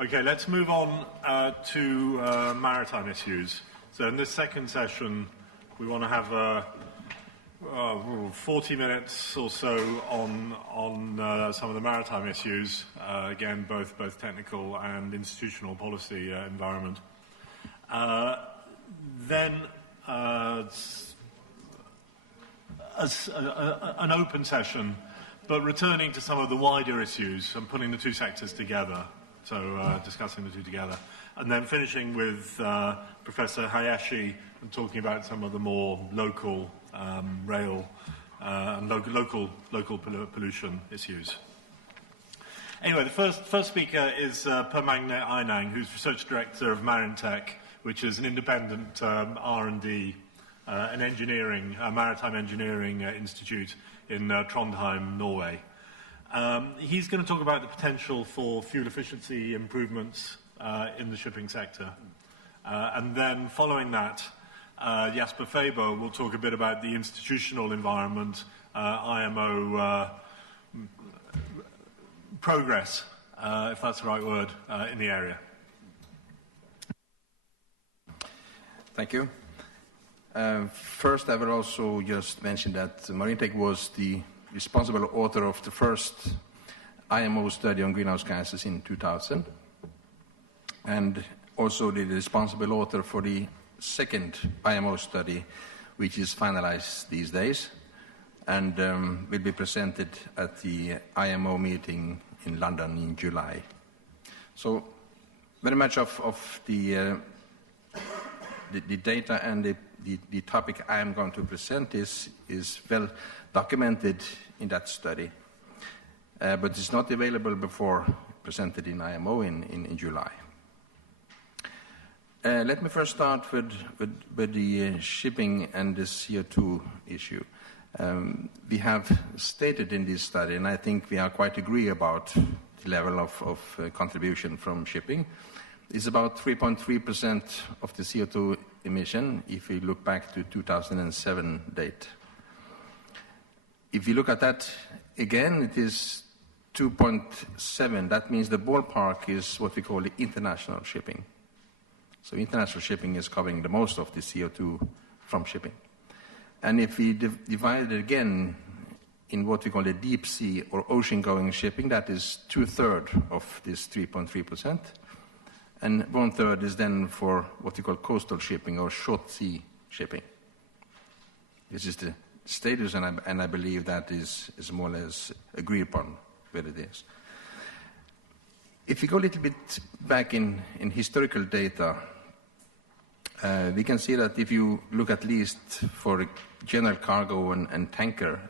Okay, let's move on to maritime issues. So in this second session, we want to have 40 minutes or so on some of the maritime issues, again, both technical and institutional policy environment. Then an open session, but returning to some of the wider issues and putting the two sectors together, so discussing the two together. And then finishing with Professor Hayashi and talking about some of the more local rail and local pollution issues. Anyway, the first speaker is Per Magne Einang, who's Research Director of Marintech, which is an independent R&D and engineering, maritime engineering institute in Trondheim, Norway. He's going to talk about the potential for fuel efficiency improvements in the shipping sector. And then following that, Jasper Faber will talk a bit about the institutional environment, IMO progress, if that's the right word, in the area. Thank you. First, I will also just mention that Marintech was the responsible author of the first IMO study on greenhouse gases in 2000, and also the responsible author for the second IMO study, which is finalized these days, and will be presented at the IMO meeting in London in July. So, very much of the data and the topic I am going to present is well documented in that study, but it's not available before presented in IMO in July. Let me first start with the shipping and the CO2 issue. We have stated in this study, and I think we are quite agree about the level of contribution from shipping. It's about 3.3% of the CO2 emission if we look back to 2007 date. If you look at that again, it is 2.7. That means the ballpark is what we call the international shipping. So international shipping is covering the most of the CO2 from shipping. And if we divide it again in what we call the deep sea or ocean-going shipping, that is 2/3 of this 3.3%. And 1/3 is then for what we call coastal shipping or short sea shipping. This is the status, and I believe that is more or less agreed upon where it is. If we go a little bit back in historical data, we can see that if you look at least for a general cargo and tanker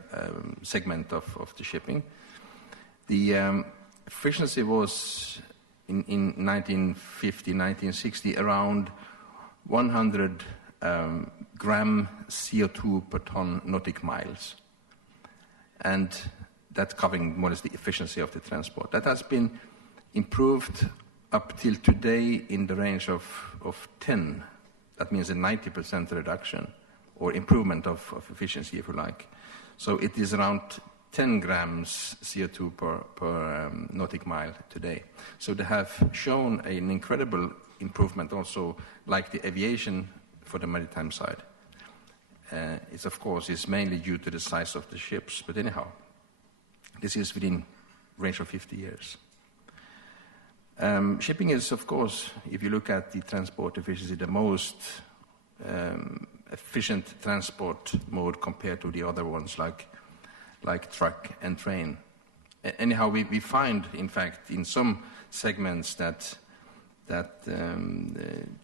segment of the shipping, the efficiency was in 1950, 1960 around 100 gram CO2 per ton nautic miles. And that's covering more or less the efficiency of the transport. That has been improved up till today in the range of 10. That means a 90% reduction or improvement of efficiency, if you like. So it is around 10 grams CO2 per nautic mile today. So they have shown an incredible improvement also, like the aviation for the maritime side. It's of course is mainly due to the size of the ships, but anyhow, this is within range of 50 years. Shipping is, of course, if you look at the transport efficiency, the most efficient transport mode compared to the other ones like truck and train. Anyhow, we find, in fact, in some segments that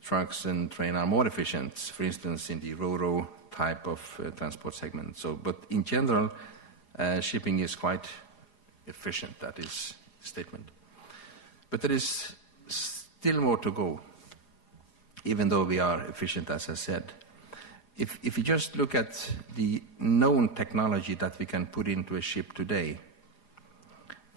trucks and train are more efficient, for instance, in the ro-ro type of transport segment. So, but in general, shipping is quite efficient, that is the statement. But there is still more to go, even though we are efficient, as I said. If you just look at the known technology that we can put into a ship today,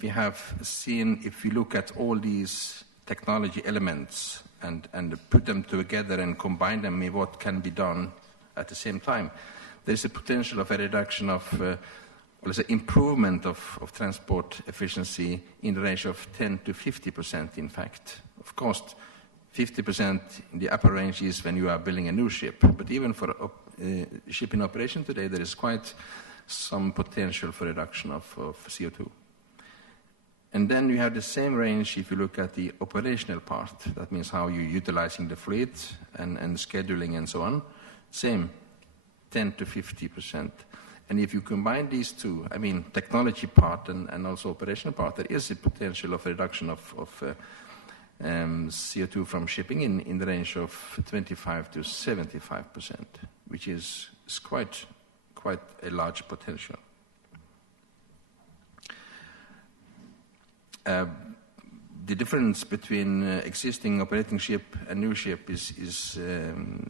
we have seen, if you look at all these technology elements and put them together and combine them with what can be done at the same time, there's a potential of a reduction of, let's say, improvement of transport efficiency in the range of 10 to 50%, in fact, Of course, 50% in the upper range is when you are building a new ship, but even for ship in operation today, there is quite some potential for reduction of CO2. And then you have the same range if you look at the operational part. That means how you're utilizing the fleet and scheduling and so on. Same, 10 to 50%. And if you combine these two, I mean, technology part and also operational part, there is a potential of reduction of CO2 from shipping in the range of 25 to 75%, which is quite a large potential. The difference between existing operating ship and new ship is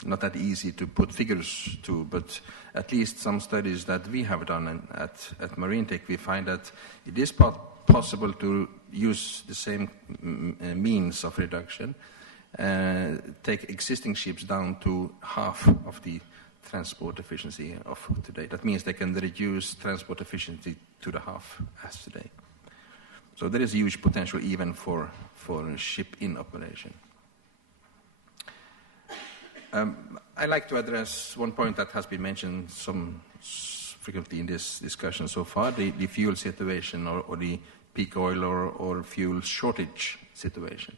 not that easy to put figures to, but at least some studies that we have done at Marine Tech, we find that it is possible to use the same means of reduction, take existing ships down to half of the transport efficiency of today. That means they can reduce transport efficiency to the half as today. So there is a huge potential even for a ship in operation. I'd like to address one point that has been mentioned frequently in this discussion so far, the fuel situation or the peak oil or fuel shortage situation.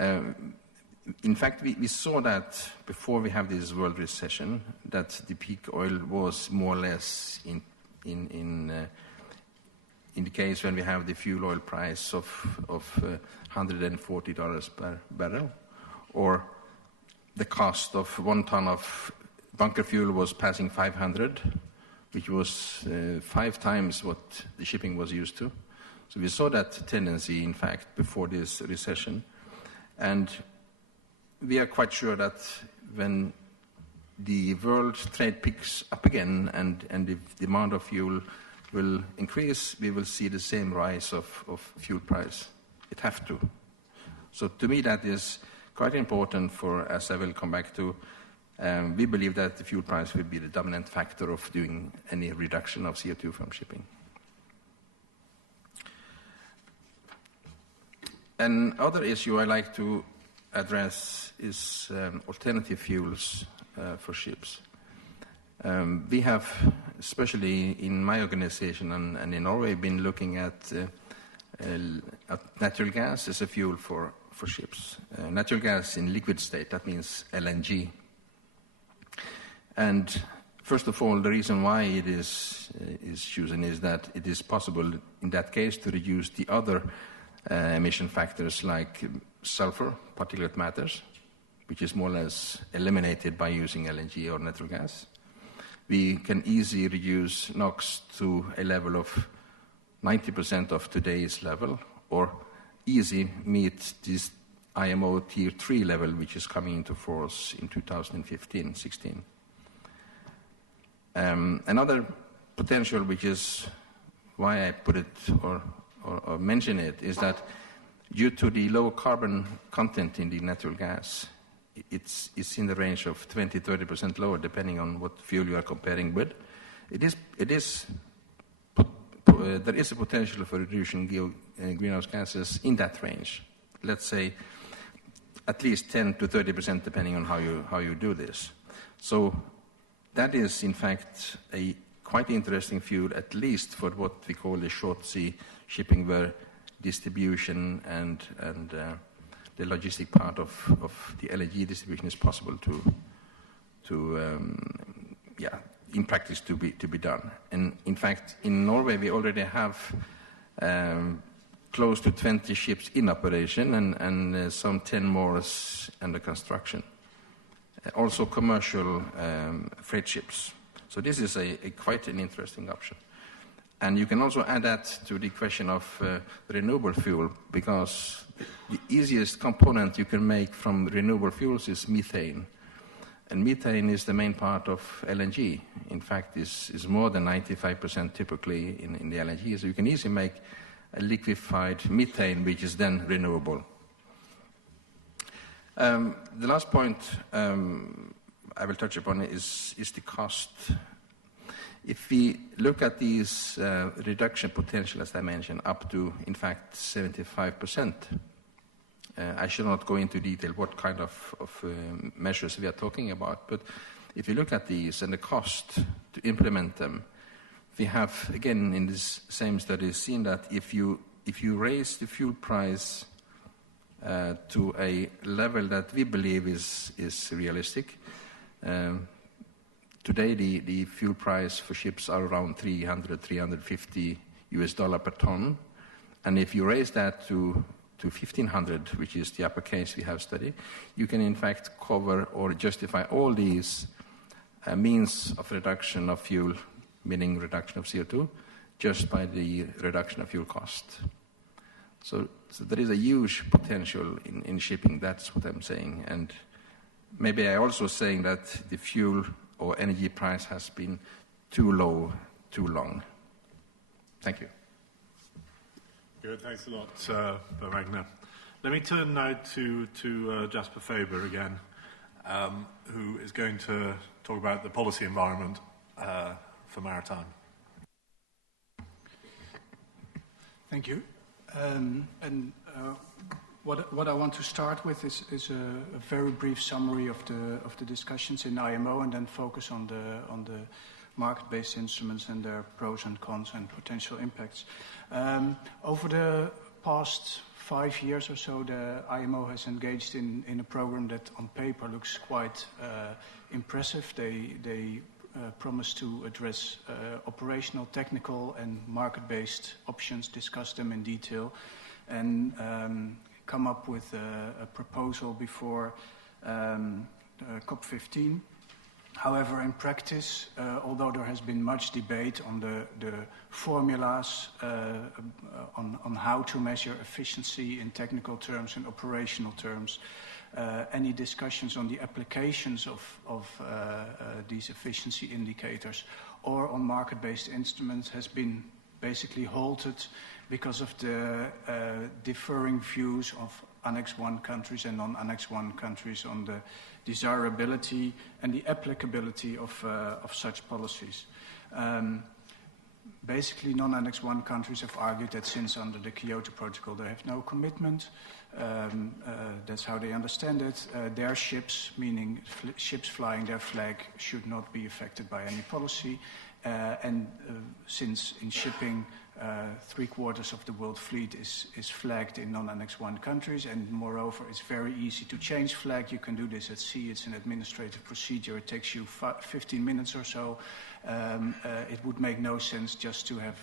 In fact, we saw that before we have this world recession, that the peak oil was more or less in the case when we have the fuel oil price of $140 per barrel, or the cost of 1 ton of bunker fuel was passing 500, which was 5 times what the shipping was used to. So we saw that tendency, in fact, before this recession. And we are quite sure that when the world trade picks up again and the demand of fuel will increase, we will see the same rise of fuel price. It has to. So to me that is quite important for, as I will come back to, we believe that the fuel price will be the dominant factor of doing any reduction of CO2 from shipping. Another issue I like to address is alternative fuels for ships. We have, especially in my organization and in Norway, been looking at natural gas as a fuel for ships. Natural gas in liquid state, that means LNG. And first of all, the reason why it is chosen is that it is possible in that case to reduce the other emission factors like sulfur, particulate matters, which is more or less eliminated by using LNG or natural gas. We can easily reduce NOx to a level of 90% of today's level, or easily meet this IMO Tier 3 level, which is coming into force in 2015-16. Another potential, which is why I put it or mention it, is that due to the low carbon content in the natural gas, it's in the range of 20-30% lower, depending on what fuel you are comparing with. There is a potential for reducing greenhouse gases in that range. Let's say at least 10-30%, depending on how you do this. So that is, in fact, a quite interesting fuel, at least for what we call the short sea shipping, where distribution and the logistic part of the LNG distribution is possible in practice to be done. And in fact, in Norway we already have close to 20 ships in operation and some 10 more under construction. Also commercial freight ships. So this is quite an interesting option. And you can also add that to the question of renewable fuel, because the easiest component you can make from renewable fuels is methane. And methane is the main part of LNG. In fact, is more than 95% typically in the LNG. So you can easily make a liquefied methane, which is then renewable. The last point I will touch upon is the cost. If we look at these reduction potential, as I mentioned, up to, in fact, 75%, I shall not go into detail what kind of measures we are talking about, but if you look at these and the cost to implement them, we have, again, in this same study, seen that if you raise the fuel price to a level that we believe is realistic, today the fuel price for ships are around $350 per ton, and if you raise that to 1,500, which is the upper case we have studied, you can in fact cover or justify all these means of reduction of fuel, meaning reduction of CO2, just by the reduction of fuel cost. So there is a huge potential in shipping, that's what I'm saying. And maybe I also saying that the fuel or energy price has been too low, too long. Thank you. Good, thanks a lot, Ragnar. Let me turn now to Jasper Faber again, who is going to talk about the policy environment for maritime. Thank you. What I want to start with is a very brief summary of the discussions in IMO, and then focus on the market-based instruments and their pros and cons and potential impacts. Over the past 5 years or so, the IMO has engaged in a program that on paper looks quite impressive. They promise to address operational, technical and market-based options, discuss them in detail, and come up with a proposal before COP15. However, in practice, although there has been much debate on the formulas on how to measure efficiency in technical terms and operational terms, any discussions on the applications of these efficiency indicators or on market-based instruments has been basically halted because of the differing views of Annex 1 countries and non-Annex 1 countries on the desirability and the applicability of such policies. Basically, non-Annex 1 countries have argued that since under the Kyoto Protocol they have no commitment, that's how they understand it, their ships, meaning ships flying their flag, should not be affected by any policy. And since in shipping 3/4 of the world fleet is flagged in non-Annex 1 countries, and moreover it's very easy to change flag. You can do this at sea. It's an administrative procedure. It takes you 15 minutes or so. It would make no sense just to have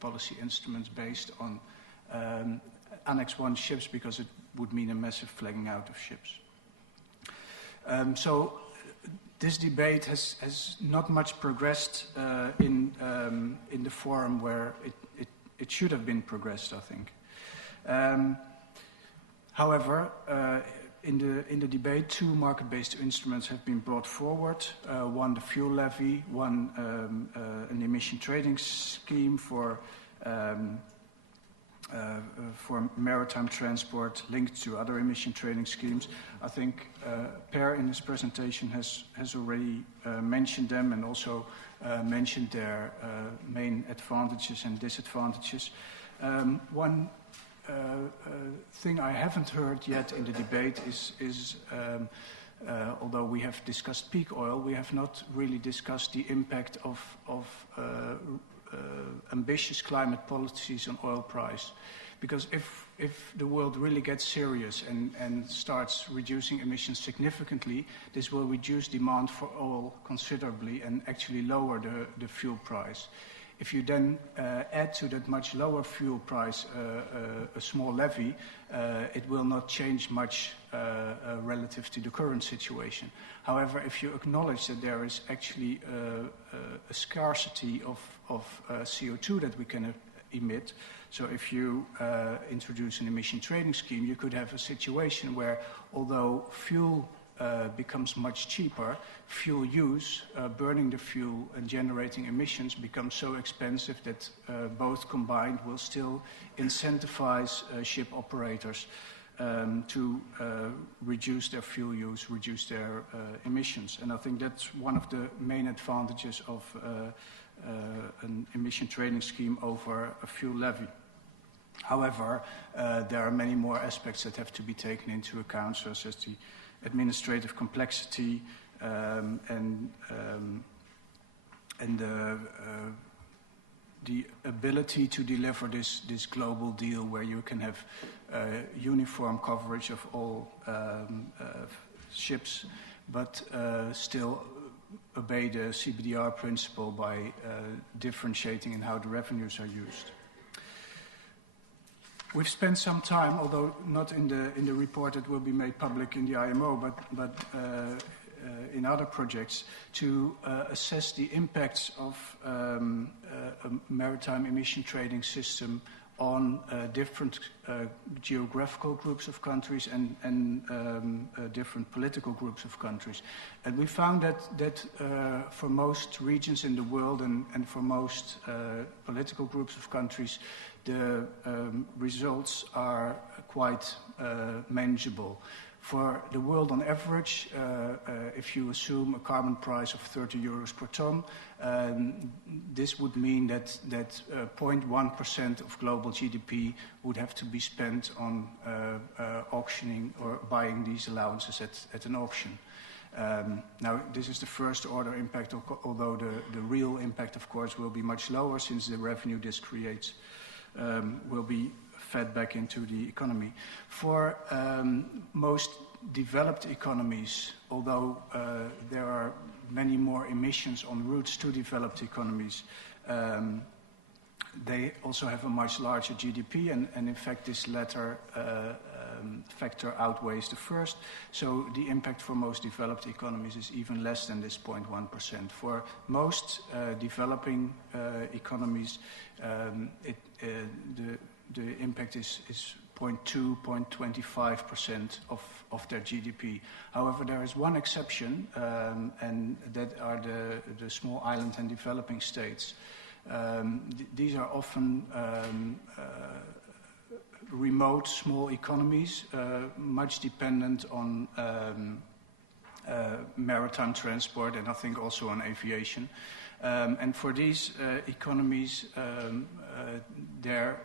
policy instruments based on Annex 1 ships, because it would mean a massive flagging out of ships. So this debate has not much progressed in the forum where it should have been progressed, I think. However, in the debate, 2 market-based instruments have been brought forward. One, the fuel levy; one, an emission trading scheme for maritime transport linked to other emission trading schemes. I think Per in his presentation has already mentioned them, and also mentioned their main advantages and disadvantages. One thing I haven't heard yet in the debate is although we have discussed peak oil, we have not really discussed the impact of ambitious climate policies on oil price. Because if the world really gets serious and starts reducing emissions significantly, this will reduce demand for oil considerably and actually lower the fuel price. If you then add to that much lower fuel price a small levy, it will not change much relative to the current situation. However, if you acknowledge that there is actually a scarcity of CO2 that we can emit, so if you introduce an emission trading scheme, you could have a situation where, although fuel becomes much cheaper, fuel use, burning the fuel and generating emissions, becomes so expensive that both combined will still incentivize ship operators to reduce their fuel use, reduce their emissions. And I think that's one of the main advantages of an emission trading scheme over a fuel levy. However, there are many more aspects that have to be taken into account, such as the administrative complexity and the ability to deliver this global deal where you can have uniform coverage of all ships, but still obey the CBDR principle by differentiating in how the revenues are used. We've spent some time, although not in the report that will be made public in the IMO, but in other projects, to assess the impacts of a maritime emission trading system on different geographical groups of countries and different political groups of countries. And we found that for most regions in the world and for most political groups of countries, the results are quite manageable. For the world on average, if you assume a carbon price of 30 euros per ton, this would mean that 0.1% of global GDP would have to be spent on auctioning or buying these allowances at an auction. Now, this is the first order impact, although the real impact, of course, will be much lower since the revenue this creates will be fed back into the economy. For most developed economies, although there are many more emissions on routes to developed economies, they also have a much larger GDP, and in fact this latter factor outweighs the first. So the impact for most developed economies is even less than this 0.1%. For most developing economies, the impact is 0.2, 0.25% of their GDP. However, there is one exception, and that are the small island and developing states. These are often remote, small economies, much dependent on maritime transport and I think also on aviation. And for these economies, the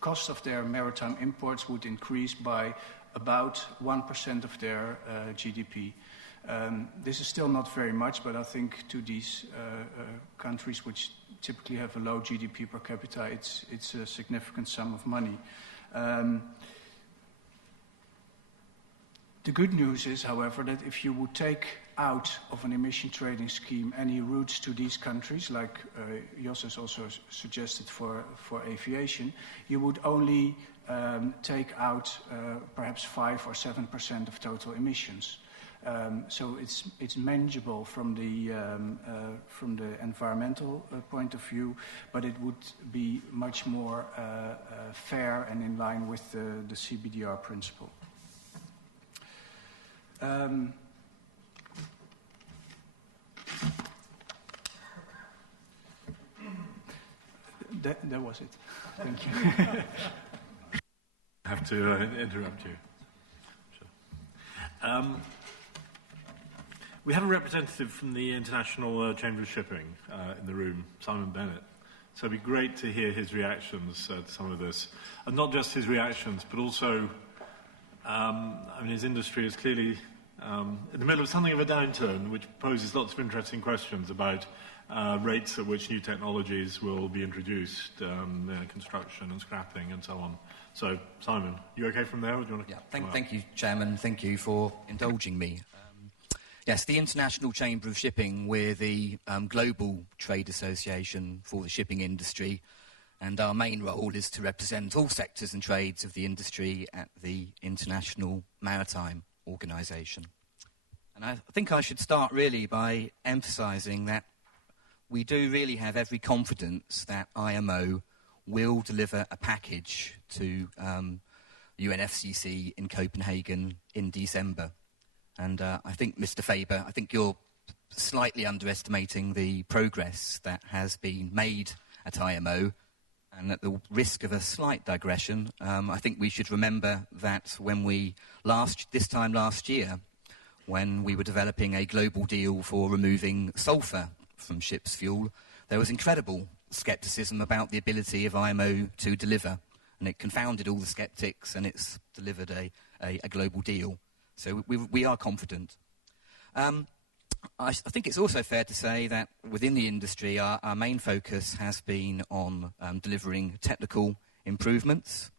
cost of their maritime imports would increase by about 1% of their GDP. This is still not very much, but I think to these countries which typically have a low GDP per capita, it's a significant sum of money. The good news is, however, that if you would take out of an emission trading scheme any routes to these countries, like Jos has also suggested for aviation, you would only take out perhaps 5 or 7% of total emissions. So it's manageable from the environmental point of view, but it would be much more fair and in line with the CBDR principle. That was it. Thank you. I have to interrupt you. Sure. We have a representative from the International Chamber of Shipping in the room, Simon Bennett. So it'd be great to hear his reactions to some of this. And not just his reactions, but also, his industry is clearly in the middle of something of a downturn, which poses lots of interesting questions about rates at which new technologies will be introduced, construction and scrapping and so on. So, Simon, you okay from there? Or do you want to thank you, Chairman. Thank you for indulging me. Yes, the International Chamber of Shipping, we're the global trade association for the shipping industry, and our main role is to represent all sectors and trades of the industry at the International Maritime Organisation. And I think I should start really by emphasising that we do really have every confidence that IMO will deliver a package to UNFCCC in Copenhagen in December. And I think, Mr. Faber, I think you're slightly underestimating the progress that has been made at IMO. And at the risk of a slight digression, I think we should remember that when this time last year, when we were developing a global deal for removing sulphur from ships' fuel, there was incredible scepticism about the ability of IMO to deliver. and it confounded all the sceptics, and it's delivered a global deal. So we are confident. I think it's also fair to say that within the industry, our main focus has been on delivering technical improvements.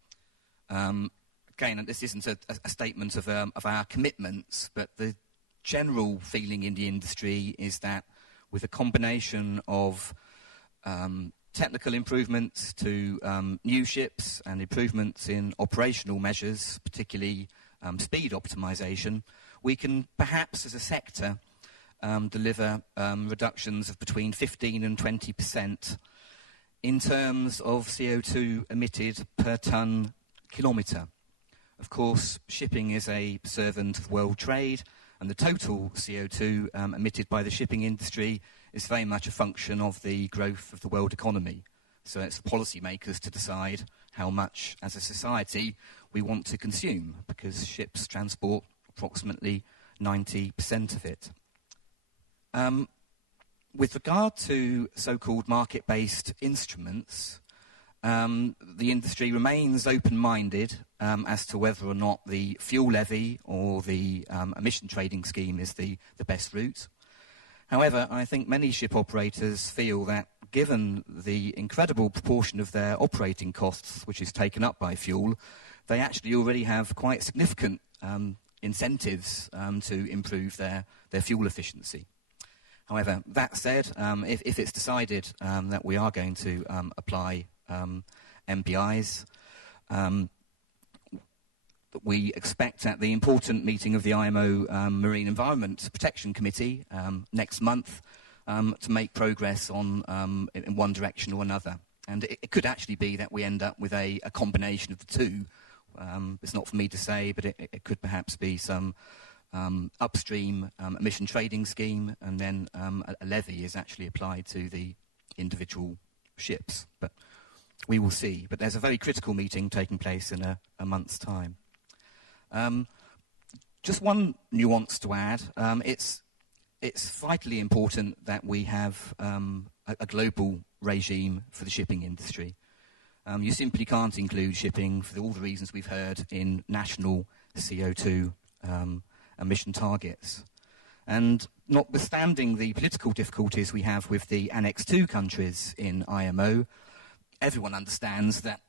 Again, this isn't a statement of our commitments, but the general feeling in the industry is that with a combination of technical improvements to new ships and improvements in operational measures, particularly speed optimization, we can perhaps as a sector deliver reductions of between 15 and 20% in terms of CO2 emitted per tonne kilometre. Of course, shipping is a servant of world trade, and the total CO2 emitted by the shipping industry is very much a function of the growth of the world economy. So it's for policymakers to decide how much, as a society, we want to consume, because ships transport approximately 90% of it. With regard to so-called market-based instruments, the industry remains open-minded as to whether or not the fuel levy or the emission trading scheme is the best route. However, I think many ship operators feel that given the incredible proportion of their operating costs which is taken up by fuel, they actually already have quite significant incentives to improve their fuel efficiency. However, that said, if it's decided that we are going to apply MPIs, we expect at the important meeting of the IMO Marine Environment Protection Committee next month to make progress on in one direction or another. And it could actually be that we end up with a combination of the two. It's not for me to say, but it could perhaps be some upstream emission trading scheme, and then a levy is actually applied to the individual ships. But we will see. But there's a very critical meeting taking place in a month's time. Just one nuance to add. It's vitally important that we have a global regime for the shipping industry. You simply can't include shipping, for all the reasons we've heard, in national CO2 emission targets. And notwithstanding the political difficulties we have with the Annex II countries in IMO, everyone understands that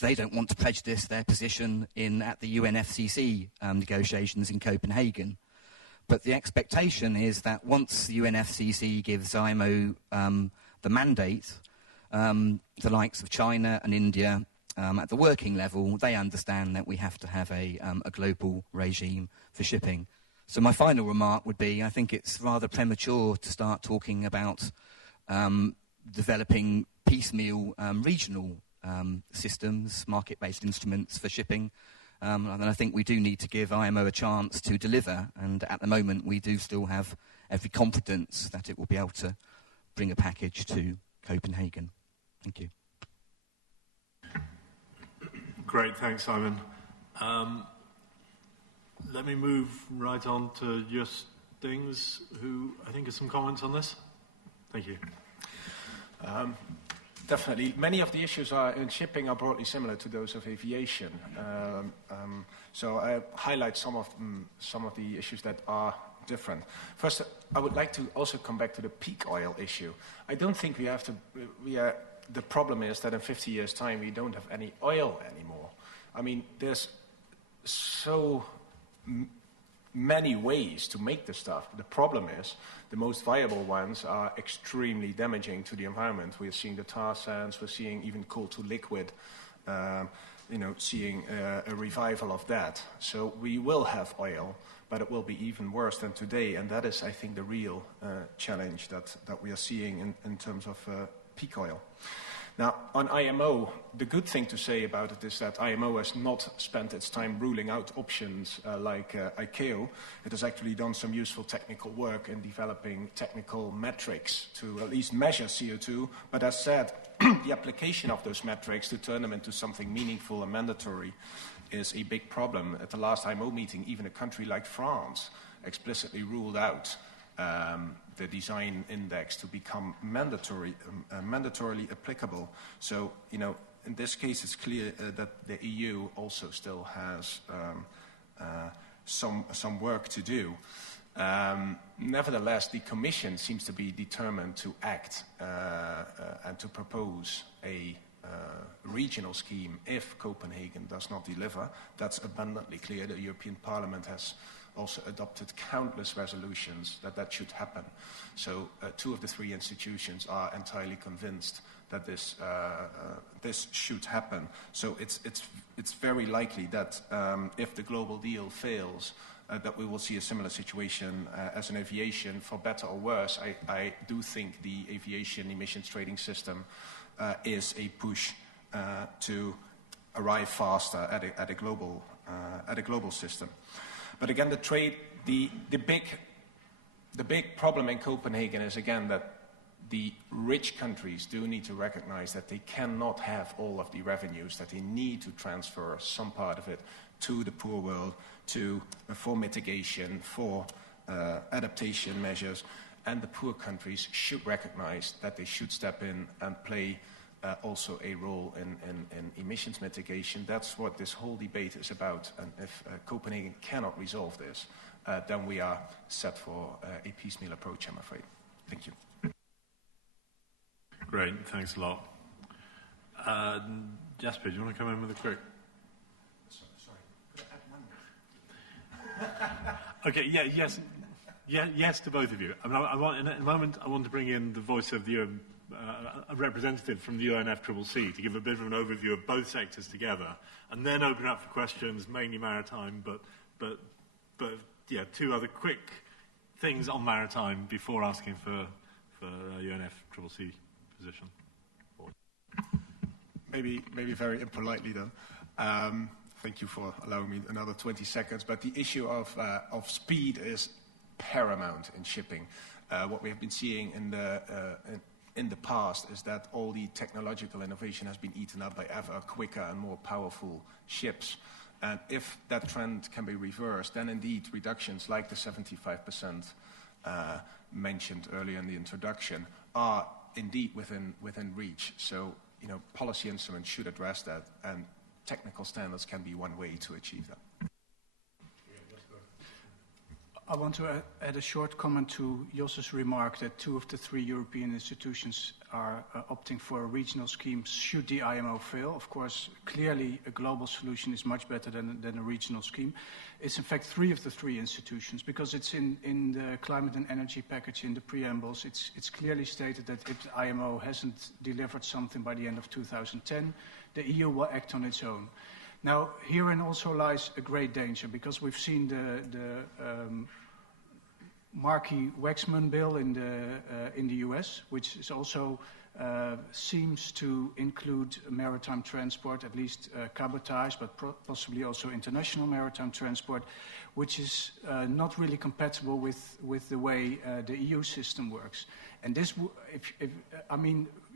they don't want to prejudice their position at the UNFCCC negotiations in Copenhagen. But the expectation is that once the UNFCCC gives IMO the mandate, the likes of China and India at the working level, they understand that we have to have a global regime for shipping. So my final remark would be, I think it's rather premature to start talking about developing piecemeal regional systems, market-based instruments for shipping. And I think we do need to give IMO a chance to deliver, and at the moment we do still have every confidence that it will be able to bring a package to Copenhagen. Thank you. Great, thanks, Simon. Let me move right on to Just Things, who I think has some comments on this. Thank you. Definitely. Many of the issues in shipping are broadly similar to those of aviation. So I highlight some of the issues that are different. First, I would like to also come back to the peak oil issue. I don't think we have to... the problem is that in 50 years' time, we don't have any oil anymore. I mean, there's so many ways to make the stuff. The problem is the most viable ones are extremely damaging to the environment. We're seeing the tar sands, we're seeing even coal to liquid, seeing a revival of that. So we will have oil, but it will be even worse than today. And that is, I think, the real challenge that we are seeing in terms of peak oil. Now, on IMO, the good thing to say about it is that IMO has not spent its time ruling out options like ICAO. It has actually done some useful technical work in developing technical metrics to at least measure CO2. But as said, the application of those metrics to turn them into something meaningful and mandatory is a big problem. At the last IMO meeting, even a country like France explicitly ruled out the design index to become mandatorily applicable. So, in this case, it's clear that the EU also still has some work to do. Nevertheless, the Commission seems to be determined to act and to propose a regional scheme if Copenhagen does not deliver. That's abundantly clear. The European Parliament has also adopted countless resolutions that should happen. So 2 of the 3 institutions are entirely convinced that this should happen. So it's very likely that if the global deal fails, that we will see a similar situation as in aviation. For better or worse, I do think the aviation emissions trading system is a push to arrive faster at a global system. But again, the big problem in Copenhagen is again that the rich countries do need to recognize that they cannot have all of the revenues, that they need to transfer some part of it to the poor world for mitigation, for adaptation measures, and the poor countries should recognize that they should step in and play also a role in emissions mitigation. That's what this whole debate is about, and if Copenhagen cannot resolve this, then we are set for a piecemeal approach, I'm afraid. Thank you. Great, thanks a lot. Jasper, do you want to come in with a quick? Sorry, could I add 1 minute? Okay, yes to both of you. In a moment, I want to bring in the voice of the a representative from the UNFCCC to give a bit of an overview of both sectors together, and then open up for questions, mainly maritime, but 2 other quick things on maritime before asking for UNFCCC position. Maybe very impolitely then. Thank you for allowing me another 20 seconds. But the issue of speed is paramount in shipping. What we have been seeing in the past is that all the technological innovation has been eaten up by ever quicker and more powerful ships. And if that trend can be reversed, then indeed reductions like the 75% mentioned earlier in the introduction are indeed within reach. So, policy instruments should address that, and technical standards can be one way to achieve that. I want to add a short comment to Jos's remark that 2 of the 3 European institutions are opting for a regional scheme should the IMO fail. Of course, clearly a global solution is much better than a regional scheme. It's in fact 3 of the 3 institutions, because it's in the climate and energy package, in the preambles, it's clearly stated that if the IMO hasn't delivered something by the end of 2010, the EU will act on its own. Now, herein also lies a great danger, because we've seen the Markey-Waxman bill in the US, which is also seems to include maritime transport, at least cabotage, but possibly also international maritime transport, which is not really compatible with the way the EU system works. And this,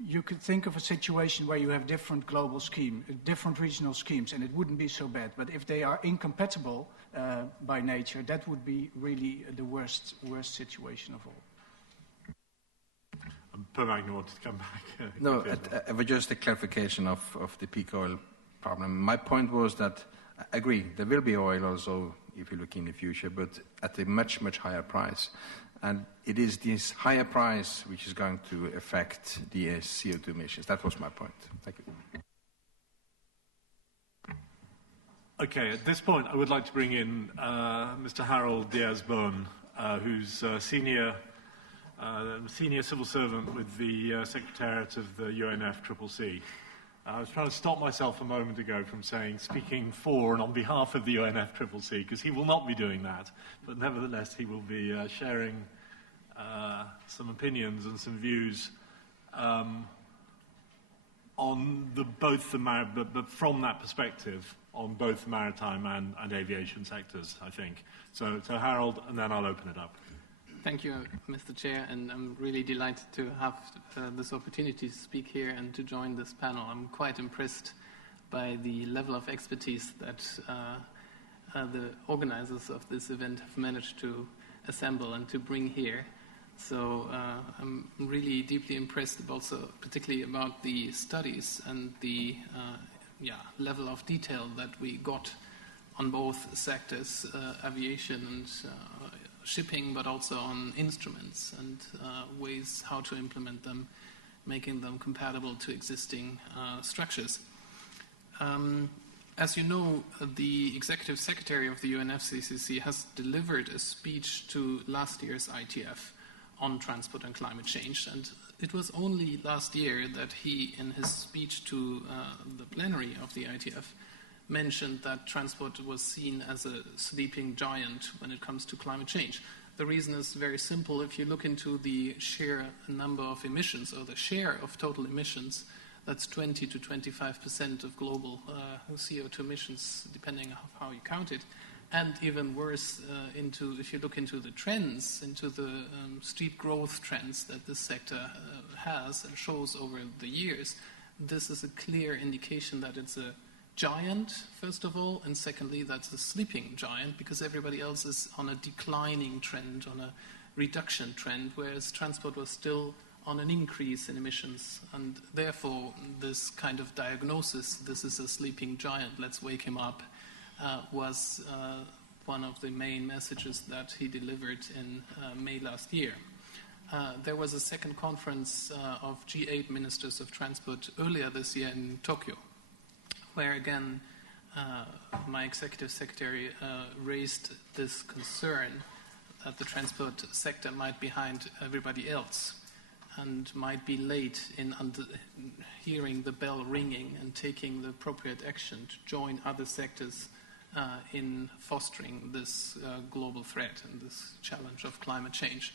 you could think of a situation where you have different global schemes, different regional schemes, and it wouldn't be so bad. But if they are incompatible by nature, that would be really the worst situation of all. Per Magna wanted to come back. No, just a clarification of the peak oil problem. My point was that I agree, there will be oil also if you look in the future, but at a much, much higher price. And it is this higher price which is going to affect the CO2 emissions. That was my point. Thank you. Okay, at this point I would like to bring in Mr. Harold Diaz-Bone, who's senior civil servant with the Secretariat of the UNFCCC. I was trying to stop myself a moment ago from speaking for and on behalf of the UNFCCC, because he will not be doing that, but nevertheless he will be sharing some opinions and some views on but from that perspective, on both the maritime and aviation sectors, I think. So Harold, and then I'll open it up. Thank you, Mr. Chair, and I'm really delighted to have this opportunity to speak here and to join this panel. I'm quite impressed by the level of expertise that the organizers of this event have managed to assemble and to bring here. So I'm really deeply impressed also, particularly about the studies and the level of detail that we got on both sectors, aviation and shipping, but also on instruments and ways how to implement them, making them compatible to existing structures. As you know, the Executive Secretary of the UNFCCC has delivered a speech to last year's ITF on transport and climate change, and it was only last year that he, in his speech to the plenary of the ITF, mentioned that transport was seen as a sleeping giant when it comes to climate change. The reason is very simple. If you look into the sheer number of emissions, or the share of total emissions, that's 20 to 25% of global CO2 emissions, depending on how you count it. And even worse, if you look into the trends, into the steep growth trends that this sector has and shows over the years, this is a clear indication that it's a giant, first of all, and secondly, that's a sleeping giant, because everybody else is on a declining trend, on a reduction trend, whereas transport was still on an increase in emissions. And therefore, this kind of diagnosis, this is a sleeping giant, let's wake him up, was one of the main messages that he delivered in May last year. There was a second conference of G8 ministers of transport earlier this year in Tokyo, where again my executive secretary raised this concern that the transport sector might be behind everybody else and might be late in hearing the bell ringing and taking the appropriate action to join other sectors in fostering this global threat and this challenge of climate change.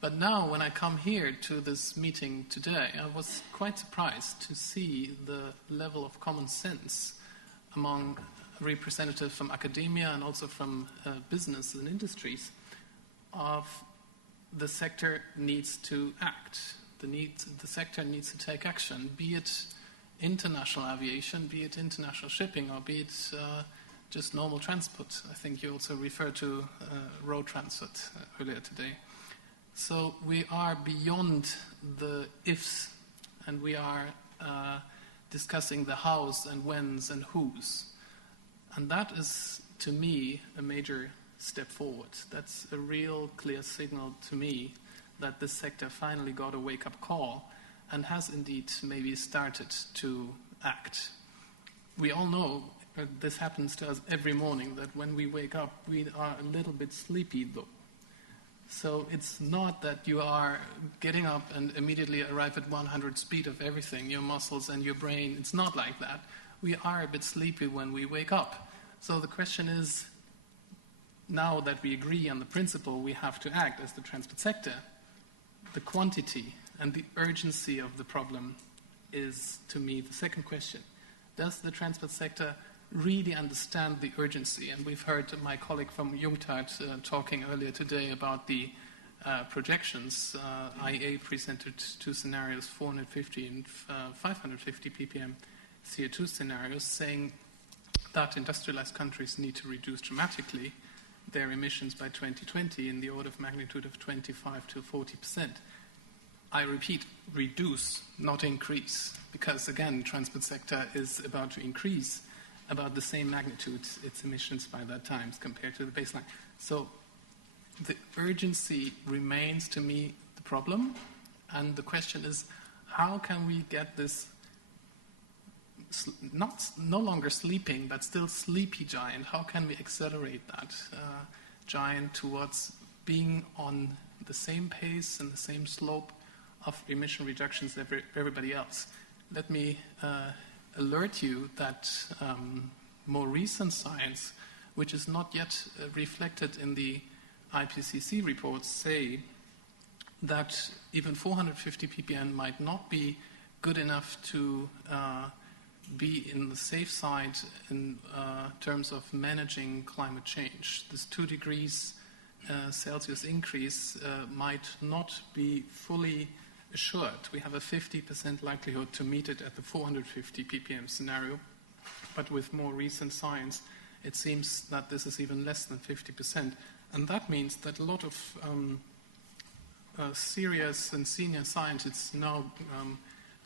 But now, when I come here to this meeting today, I was quite surprised to see the level of common sense among representatives from academia and also from business and industries of the sector needs to act. The sector needs to take action, be it international aviation, be it international shipping, or be it just normal transport. I think you also referred to road transport earlier today. So we are beyond the ifs, and we are discussing the hows and whens and whos. And that is, to me, a major step forward. That's a real clear signal to me that this sector finally got a wake-up call and has indeed maybe started to act. We all know this happens to us every morning, that when we wake up, we are a little bit sleepy though. So it's not that you are getting up and immediately arrive at 100 speed of everything, your muscles and your brain. It's not like that. We are a bit sleepy when we wake up. So the question is, now that we agree on the principle, we have to act as the transport sector. The quantity and the urgency of the problem is, to me, the second question. Does the transport sector really understand the urgency? And we've heard my colleague from UNCTAD talking earlier today about the projections. IEA presented two scenarios, 450 and 550 ppm CO2 scenarios, saying that industrialized countries need to reduce dramatically their emissions by 2020 in the order of magnitude of 25 to 40%. I repeat, reduce, not increase, because again, transport sector is about to increase about the same magnitude its emissions by that time compared to the baseline. So the urgency remains, to me, the problem, and the question is, how can we get this no longer sleeping, but still sleepy giant? How can we accelerate that giant towards being on the same pace and the same slope of emission reductions as everybody else? Let me alert you that more recent science, which is not yet reflected in the IPCC reports, say that even 450 ppm might not be good enough to be in the safe side in terms of managing climate change. This 2 degrees Celsius increase might not be fully assured. We have a 50% likelihood to meet it at the 450 ppm scenario, but with more recent science, it seems that this is even less than 50%. And that means that a lot of serious and senior scientists now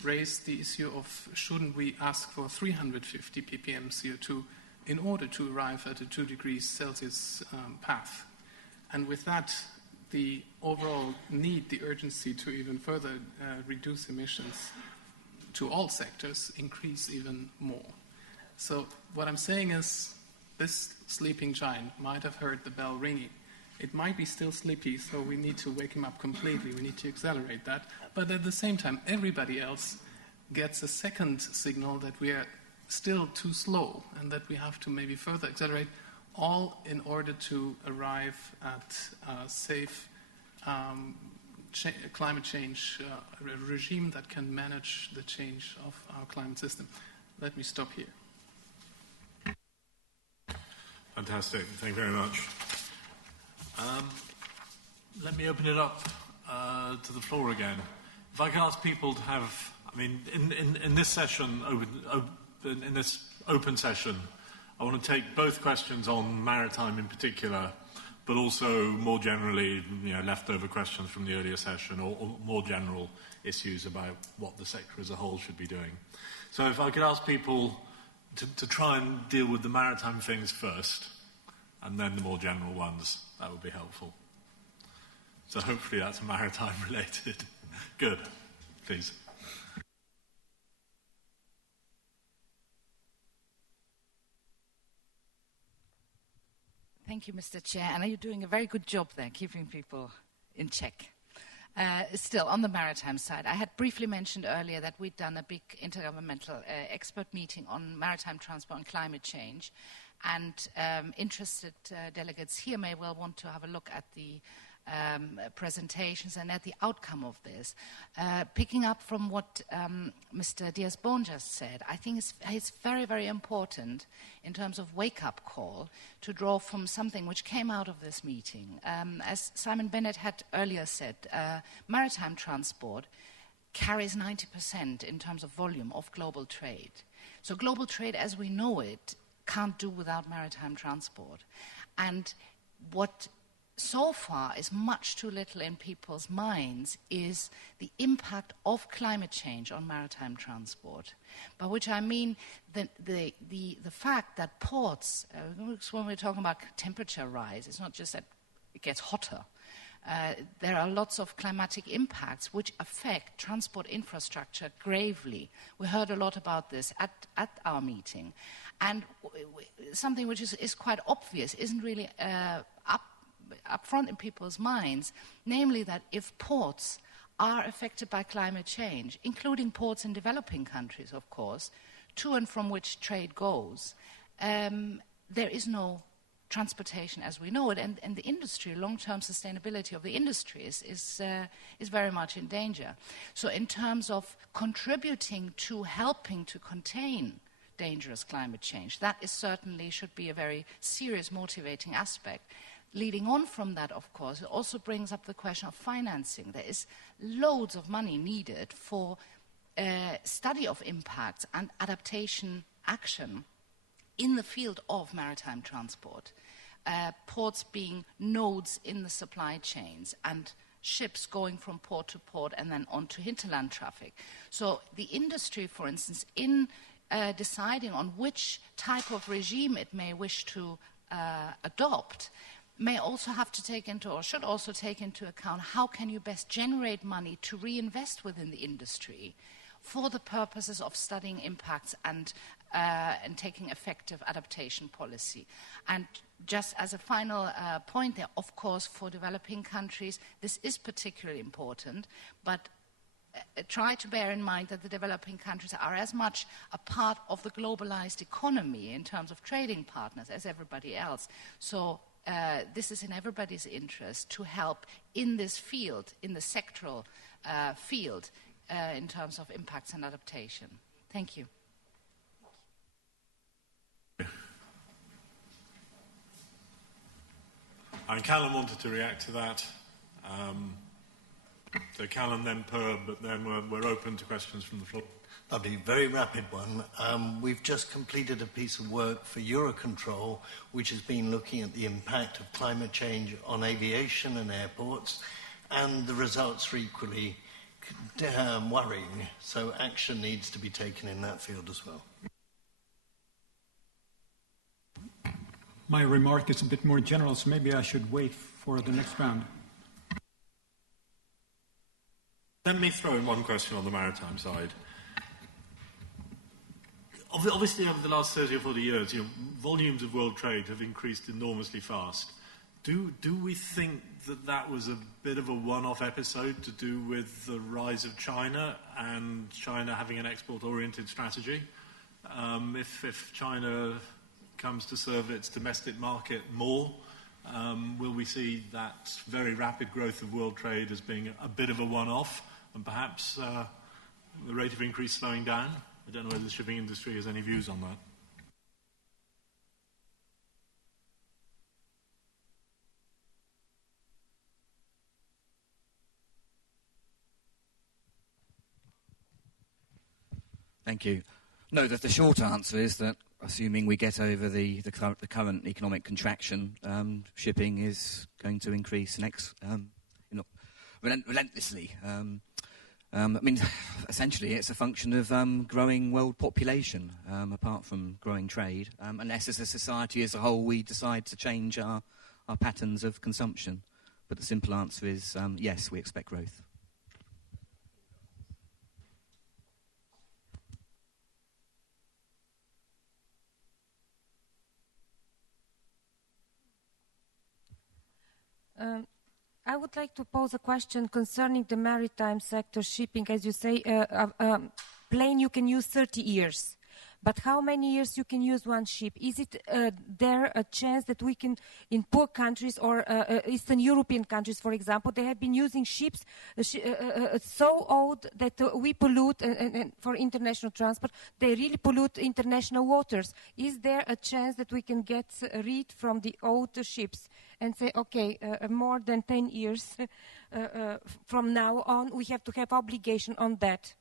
raised the issue of shouldn't we ask for 350 ppm CO2 in order to arrive at a 2 degrees Celsius path. And with that, the overall need, the urgency to even further reduce emissions to all sectors increase even more. So what I'm saying is this sleeping giant might have heard the bell ringing. It might be still sleepy, so we need to wake him up completely. We need to accelerate that. But at the same time, everybody else gets a second signal that we are still too slow and that we have to maybe further accelerate, all in order to arrive at a safe climate change regime that can manage the change of our climate system. Let me stop here. Fantastic. Thank you very much. Let me open it up to the floor again. If I can ask people to have, I mean, in this session, in this open session, I want to take both questions on maritime in particular, but also more generally, leftover questions from the earlier session, or more general issues about what the sector as a whole should be doing. So if I could ask people to try and deal with the maritime things first, and then the more general ones, that would be helpful. So hopefully that's maritime related. Good. Please. Thank you, Mr. Chair. And you're doing a very good job there, keeping people in check. Still, on the maritime side, I had briefly mentioned earlier that we'd done a big intergovernmental expert meeting on maritime transport and climate change. And interested delegates here may well want to have a look at the presentations and at the outcome of this. Picking up from what Mr. Diaz-Bone just said, I think it's very, very important in terms of wake-up call to draw from something which came out of this meeting. As Simon Bennett had earlier said, maritime transport carries 90% in terms of volume of global trade. So global trade as we know it can't do without maritime transport. And what so far is much too little in people's minds is the impact of climate change on maritime transport. By which I mean the fact that ports, when we're talking about temperature rise, it's not just that it gets hotter. There are lots of climatic impacts which affect transport infrastructure gravely. We heard a lot about this at our meeting. And something which is quite obvious, isn't really up front in people's minds, namely that if ports are affected by climate change, including ports in developing countries, of course, to and from which trade goes, there is no transportation as we know it, and the industry, long-term sustainability of the industry is very much in danger. So in terms of contributing to helping to contain dangerous climate change, that is certainly should be a very serious motivating aspect. Leading on from that, of course, it also brings up the question of financing. There is loads of money needed for study of impacts and adaptation action in the field of maritime transport. Ports being nodes in the supply chains and ships going from port to port and then on to hinterland traffic. So the industry, for instance, in deciding on which type of regime it may wish to adopt, may also have to take into, or should also take into account, how can you best generate money to reinvest within the industry for the purposes of studying impacts and taking effective adaptation policy. And just as a final point there, of course, for developing countries, this is particularly important, but try to bear in mind that the developing countries are as much a part of the globalized economy in terms of trading partners as everybody else. So this is in everybody's interest to help in this field, in the sectoral field, in terms of impacts and adaptation. Thank you. And Callum wanted to react to that. So Callum, then Per, but then we're open to questions from the floor. I'll be a very rapid one. We've just completed a piece of work for Eurocontrol, which has been looking at the impact of climate change on aviation and airports. and the results are equally worrying. So action needs to be taken in that field as well. My remark is a bit more general, so maybe I should wait for the next round. Let me throw in one question on the maritime side. Obviously, over the last 30 or 40 years, volumes of world trade have increased enormously fast. Do we think that was a bit of a one-off episode to do with the rise of China and China having an export-oriented strategy? If China comes to serve its domestic market more, will we see that very rapid growth of world trade as being a bit of a one-off and perhaps the rate of increase slowing down? I don't know whether the shipping industry has any views on that. Thank you. No, the short answer is that, assuming we get over the current economic contraction, shipping is going to increase relentlessly. I mean, essentially, it's a function of growing world population, apart from growing trade, unless as a society as a whole we decide to change our patterns of consumption. But the simple answer is yes, we expect growth. I would like to pose a question concerning the maritime sector shipping. As you say, plane you can use 30 years. But how many years you can use one ship? Is it there a chance that we can, in poor countries or Eastern European countries, for example, they have been using ships so old that we pollute, and for international transport, they really pollute international waters. Is there a chance that we can get rid from the old ships and say, okay, more than 10 years from now on, we have to have obligation on that?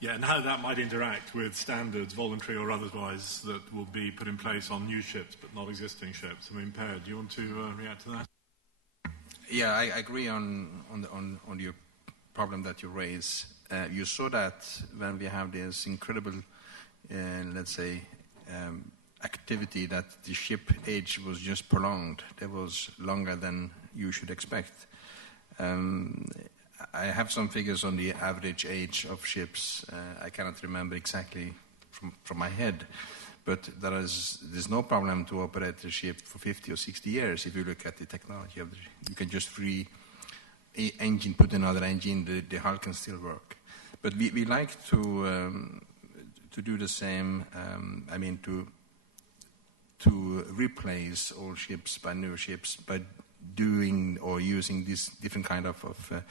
Yeah, and how that might interact with standards, voluntary or otherwise, that will be put in place on new ships but not existing ships. I mean, Per, do you want to react to that? Yeah, I agree on your problem that you raise. You saw that when we have this incredible, let's say, activity that the ship age was just prolonged. That was longer than you should expect. I have some figures on the average age of ships. I cannot remember exactly from my head, but there's no problem to operate a ship for 50 or 60 years if you look at the technology of you can just engine, put another engine, the hull can still work. But we like to do the same. I mean to replace old ships by new ships by doing or using this different kind of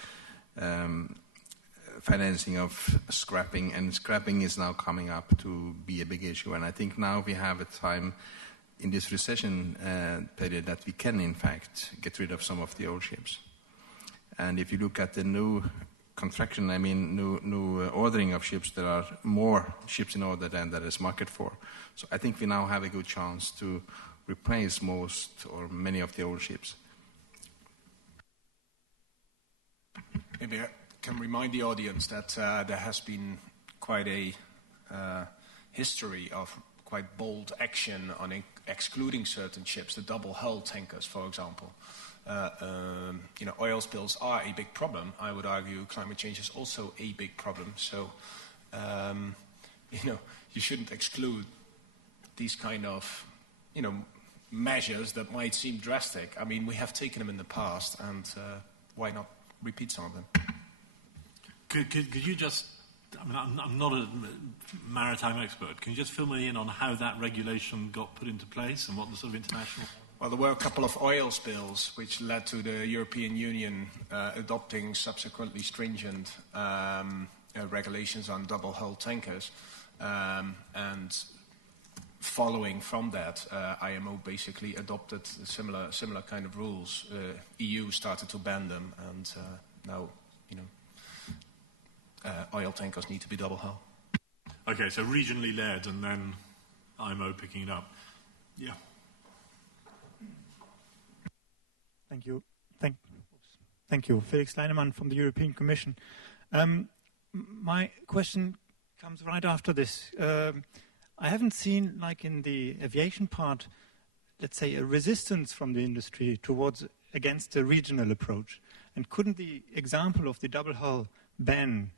financing of scrapping, and scrapping is now coming up to be a big issue. And I think now we have a time in this recession period that we can in fact get rid of some of the old ships. And if you look at the new contraction, I mean new ordering of ships, there are more ships in order than there is market for. So I think we now have a good chance to replace most or many of the old ships. Maybe I can remind the audience that there has been quite a history of quite bold action on excluding certain ships, the double-hull tankers, for example. Oil spills are a big problem. I would argue climate change is also a big problem. So, you shouldn't exclude these kind of, measures that might seem drastic. I mean, we have taken them in the past, and why not repeat some of them? Could you just, I mean, I'm not a maritime expert, can you just fill me in on how that regulation got put into place and what the sort of international... Well, there were a couple of oil spills which led to the European Union adopting subsequently stringent regulations on double-hull tankers. And following from that, IMO basically adopted similar kind of rules. EU started to ban them, and now, oil tankers need to be double-hull. Okay, so regionally led and then IMO picking it up. Yeah. Thank you. Thank you. Felix Leinemann from the European Commission. My question comes right after this. I haven't seen, like in the aviation part, let's say, a resistance from the industry against a regional approach. And couldn't the example of the double hull ban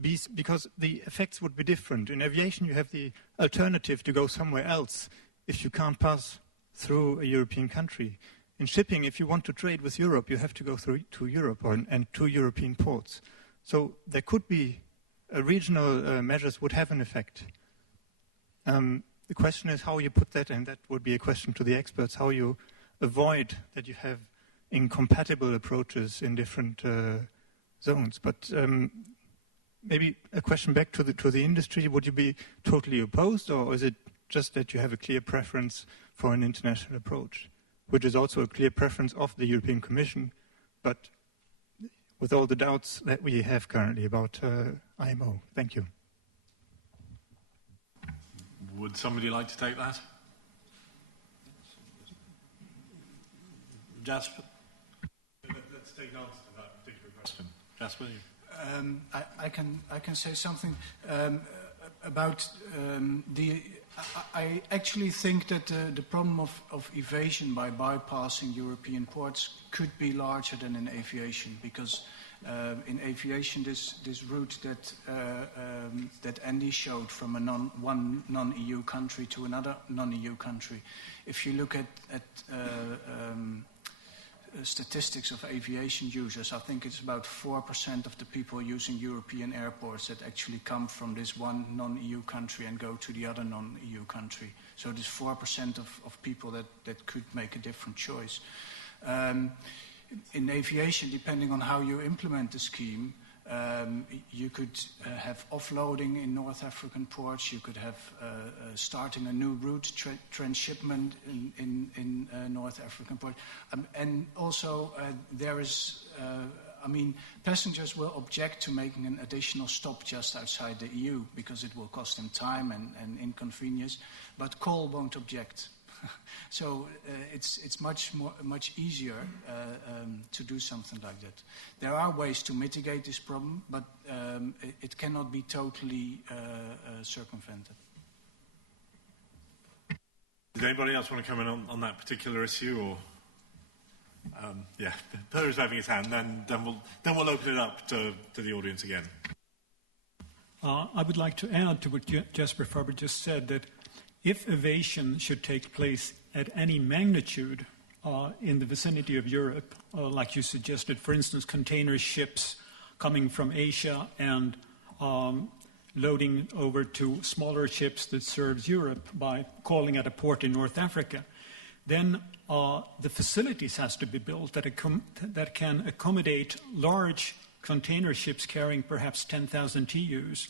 be, because the effects would be different. In aviation, you have the alternative to go somewhere else if you can't pass through a European country. In shipping, if you want to trade with Europe, you have to go through to Europe and to European ports. So there could be regional measures would have an effect. The question is how you put that, and that would be a question to the experts, how you avoid that you have incompatible approaches in different zones. But maybe a question back to the industry, would you be totally opposed, or is it just that you have a clear preference for an international approach, which is also a clear preference of the European Commission, but with all the doubts that we have currently about IMO? Thank you. Would somebody like to take that? Jasper? Let's take an answer to that particular question. Jasper? I can say something about I actually think that the problem of evasion by bypassing European ports could be larger than in aviation, because in aviation this route that Andy showed from one non-EU country to another non-EU country, if you look at statistics of aviation users, I think it's about 4% of the people using European airports that actually come from this one non-EU country and go to the other non-EU country. So there's 4% of people that could make a different choice. In aviation, depending on how you implement the scheme, you could have offloading in North African ports. You could have starting a new route, transshipment in North African ports. And also there is, passengers will object to making an additional stop just outside the EU because it will cost them time and inconvenience, but coal won't object. So it's much easier to do something like that. There are ways to mitigate this problem, but it cannot be totally circumvented. Does anybody else want to come in on that particular issue? Or yeah, Peter is waving his hand. Then we'll open it up to the audience again. I would like to add to what Jasper Faber just said, that if aviation should take place at any magnitude in the vicinity of Europe, like you suggested, for instance, container ships coming from Asia and loading over to smaller ships that serves Europe by calling at a port in North Africa, then the facilities has to be built that can accommodate large container ships carrying perhaps 10,000 TEUs.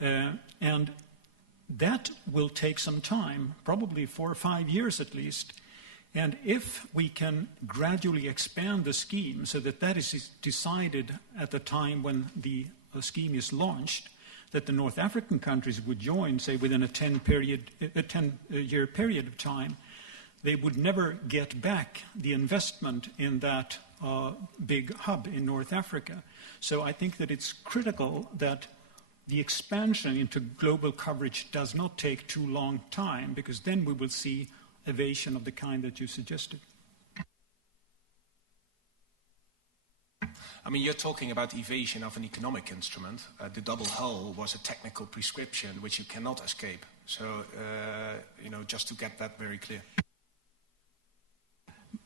And that will take some time, probably 4 or 5 years at least. And if we can gradually expand the scheme so that is decided at the time when the scheme is launched, that the North African countries would join, say, within a 10-year period of time, they would never get back the investment in that big hub in North Africa. So I think that it's critical that the expansion into global coverage does not take too long time, because then we will see aviation of the kind that you suggested. I mean, you're talking about evasion of an economic instrument. The double hull was a technical prescription which you cannot escape. So, just to get that very clear.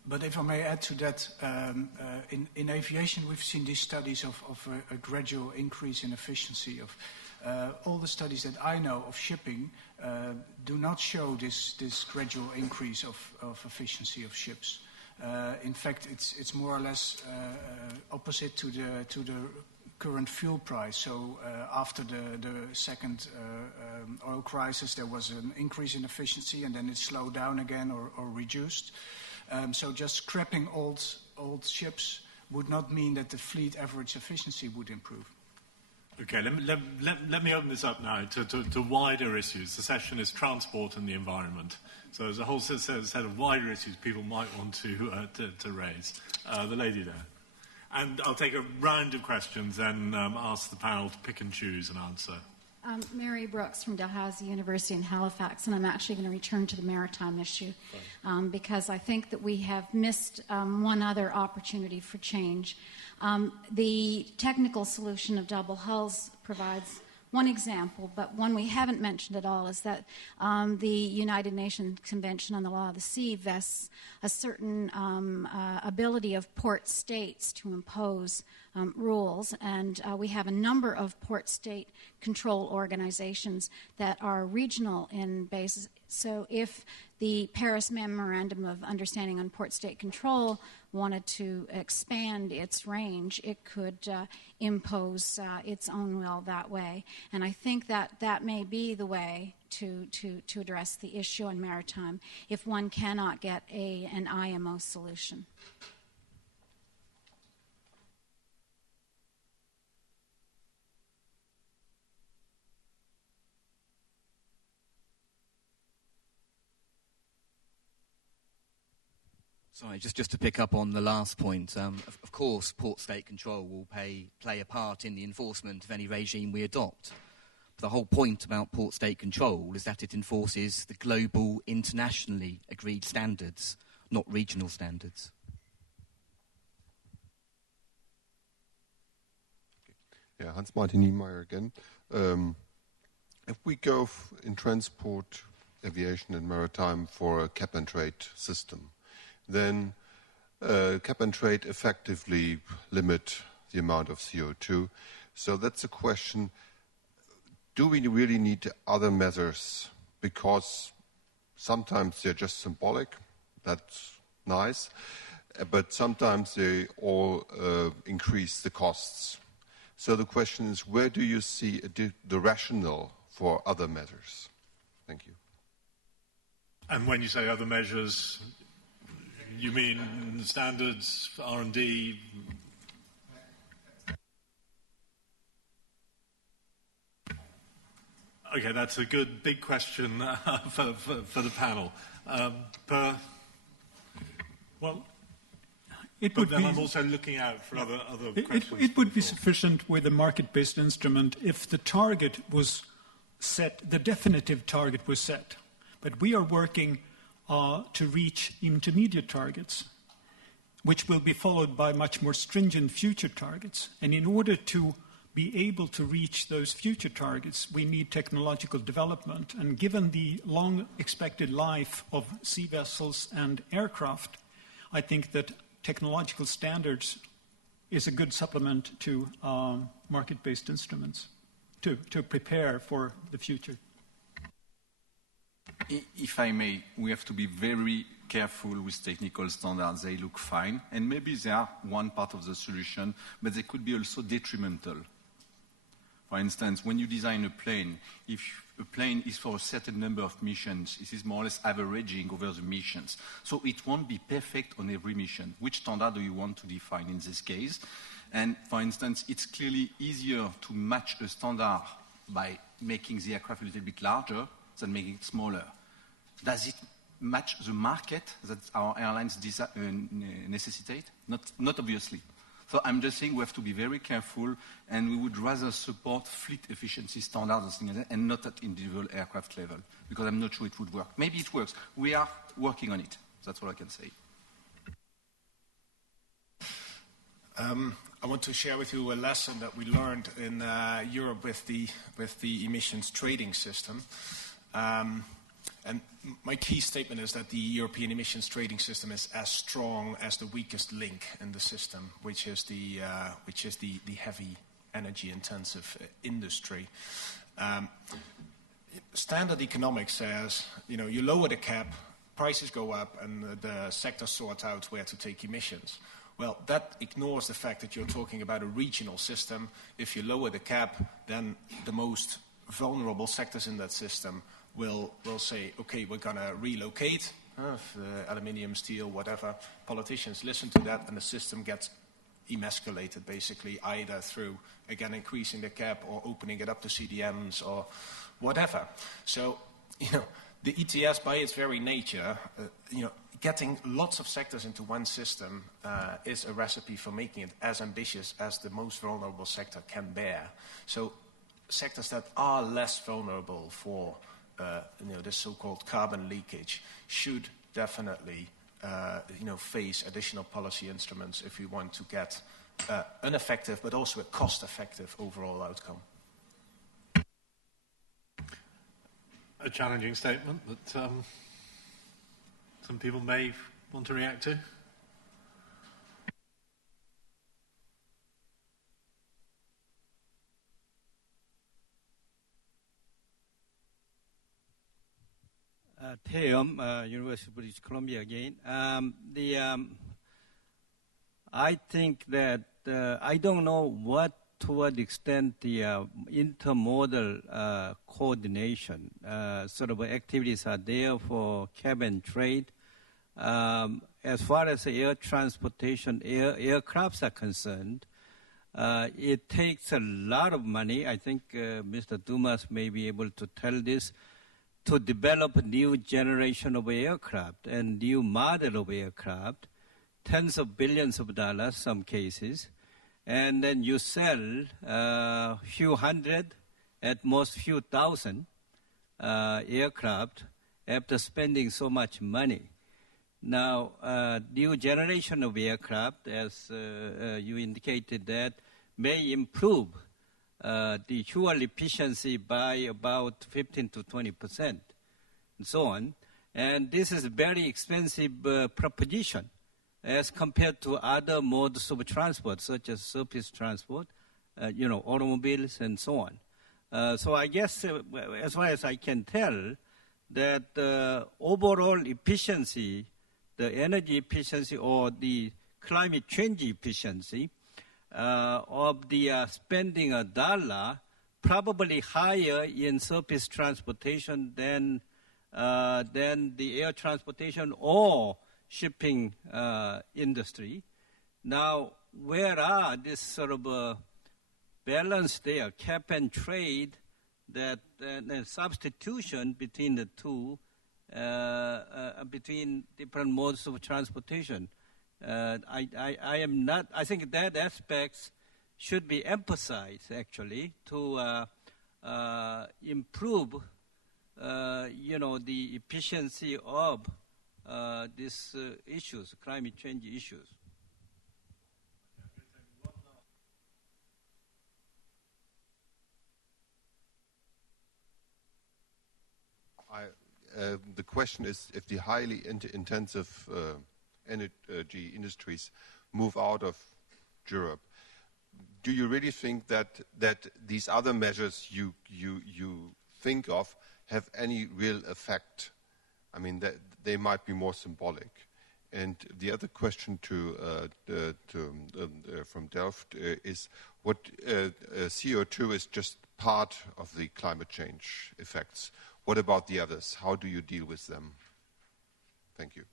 But if I may add to that, in aviation we've seen these studies of a gradual increase in efficiency. Of all the studies that I know of shipping do not show this gradual increase of efficiency of ships. In fact, it's more or less opposite to the current fuel price. So after the second oil crisis, there was an increase in efficiency, and then it slowed down again or reduced. So just scrapping old ships would not mean that the fleet average efficiency would improve. Okay, let me open this up now to wider issues. The session is transport and the environment. So there's a whole set of wider issues people might want to raise. The lady there. And I'll take a round of questions, then ask the panel to pick and choose and answer. Mary Brooks from Dalhousie University in Halifax, and I'm actually going to return to the maritime issue because I think that we have missed one other opportunity for change. The technical solution of double hulls provides one example, but one we haven't mentioned at all is that the United Nations Convention on the Law of the Sea vests a certain ability of port states to impose rules, and we have a number of port state control organizations that are regional in basis. So if the Paris Memorandum of Understanding on Port State Control wanted to expand its range, it could impose its own will that way. And I think that that may be the way to address the issue on maritime if one cannot get an IMO solution. Sorry, just to pick up on the last point. Of course, port state control will play a part in the enforcement of any regime we adopt. But the whole point about port state control is that it enforces the global, internationally agreed standards, not regional standards. Yeah, Hans-Martin Niemeyer again. If we go in transport, aviation and maritime for a cap-and-trade system, then cap and trade effectively limit the amount of CO2. So that's a question, do we really need other measures? Because sometimes they're just symbolic, that's nice, but sometimes they all increase the costs. So the question is, where do you see the rationale for other measures? Thank you. And when you say other measures, you mean standards, R&D? Okay, that's a good big question for the panel. Well, it would but then be, I'm also looking out for other questions. It would be sufficient with a market-based instrument if the target was set, the definitive target was set. But we are working to reach intermediate targets, which will be followed by much more stringent future targets. And in order to be able to reach those future targets, we need technological development. And given the long expected life of sea vessels and aircraft, I think that technological standards is a good supplement to market-based instruments to prepare for the future. If I may, we have to be very careful with technical standards. They look fine, and maybe they are one part of the solution, but they could be also detrimental. For instance, when you design a plane, if a plane is for a certain number of missions, it is more or less averaging over the missions. So it won't be perfect on every mission. Which standard do you want to define in this case? And for instance, it's clearly easier to match a standard by making the aircraft a little bit larger than making it smaller. Does it match the market that our airlines necessitate? Not obviously. So I'm just saying we have to be very careful, and we would rather support fleet efficiency standards and not at individual aircraft level, because I'm not sure it would work. Maybe it works. We are working on it. That's all I can say. I want to share with you a lesson that we learned in Europe with the emissions trading system. And my key statement is that the European emissions trading system is as strong as the weakest link in the system, which is the heavy energy intensive industry. Standard economics says, you lower the cap, prices go up, and the sector sorts out where to take emissions. Well, that ignores the fact that you're talking about a regional system. If you lower the cap, then the most vulnerable sectors in that system will say, okay, we're going to relocate, aluminium, steel, whatever. Politicians listen to that, and the system gets emasculated, basically, either through, again, increasing the cap or opening it up to CDMs or whatever. So, the ETS, by its very nature, getting lots of sectors into one system is a recipe for making it as ambitious as the most vulnerable sector can bear. So sectors that are less vulnerable for this so-called carbon leakage should definitely face additional policy instruments if we want to get an effective but also a cost-effective overall outcome. A challenging statement that some people may want to react to. Theum, University of British Columbia again. I think that I don't know to what extent the intermodal coordination sort of activities are there for cap and trade. As far as air transportation, aircrafts are concerned, it takes a lot of money. I think Mr. Dumas may be able to tell this, to develop a new generation of aircraft and new model of aircraft, tens of billions of dollars, some cases, and then you sell a few hundred, at most few thousand aircraft after spending so much money. Now, new generation of aircraft, as you indicated, that may improve the fuel efficiency by about 15 to 20%, and so on. And this is a very expensive proposition as compared to other modes of transport, such as surface transport, automobiles and so on. So I guess, as far as I can tell, that the overall efficiency, the energy efficiency or the climate change efficiency of the spending a dollar probably higher in surface transportation than the air transportation or shipping industry. Now, where are this sort of balance there, cap and trade, that substitution between the two, between different modes of transportation? I think that aspects should be emphasized, actually, to improve, the efficiency of these issues, climate change issues. The question is if the highly intensive energy industries move out of Europe, do you really think that these other measures you think of have any real effect? I mean, that they might be more symbolic. And the other question from Delft is what CO2 is just part of the climate change effects. What about the others? How do you deal with them? Thank you.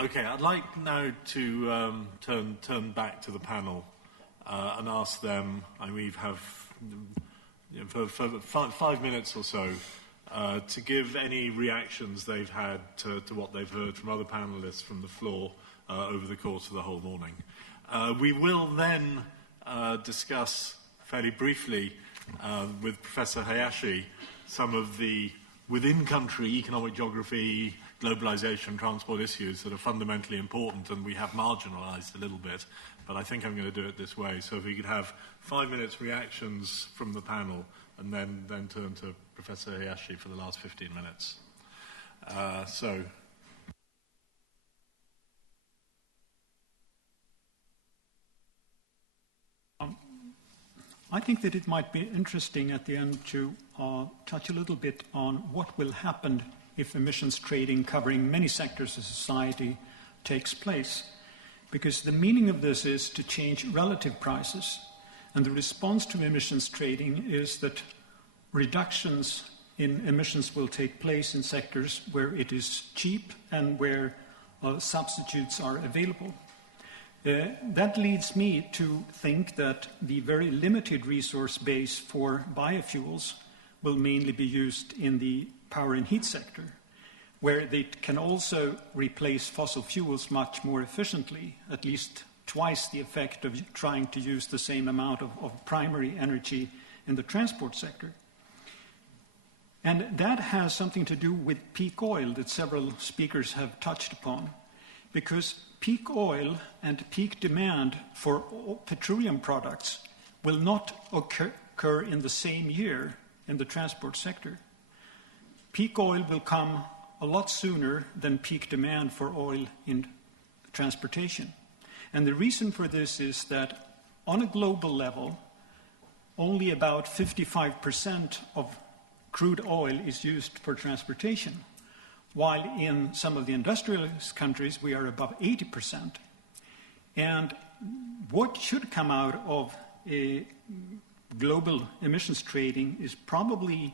Okay, I'd like now to turn back to the panel and ask them. We have for 5 minutes or so to give any reactions they've had to what they've heard from other panelists from the floor over the course of the whole morning. We will then discuss fairly briefly with Professor Hayashi some of the within-country economic geography, globalisation, transport issues that are fundamentally important and we have marginalised a little bit. But I think I'm going to do it this way. So if we could have 5 minutes reactions from the panel and then turn to Professor Hayashi for the last 15 minutes. I think that it might be interesting at the end to touch a little bit on what will happen if emissions trading covering many sectors of society takes place. Because the meaning of this is to change relative prices. And the response to emissions trading is that reductions in emissions will take place in sectors where it is cheap and where substitutes are available. That leads me to think that the very limited resource base for biofuels will mainly be used in the power and heat sector, where they can also replace fossil fuels much more efficiently, at least twice the effect of trying to use the same amount of primary energy in the transport sector. And that has something to do with peak oil that several speakers have touched upon, because peak oil and peak demand for petroleum products will not occur in the same year in the transport sector. Peak oil will come a lot sooner than peak demand for oil in transportation. And the reason for this is that on a global level, only about 55% of crude oil is used for transportation, while in some of the industrialized countries we are above 80%. And what should come out of a global emissions trading is probably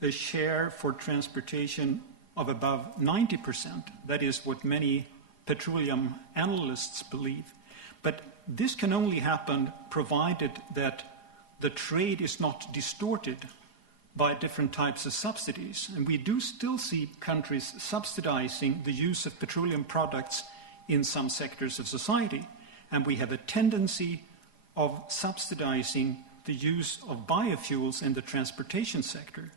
a share for transportation of above 90%. That is what many petroleum analysts believe. But this can only happen provided that the trade is not distorted by different types of subsidies. And we do still see countries subsidizing the use of petroleum products in some sectors of society. And we have a tendency of subsidizing the use of biofuels in the transportation sector.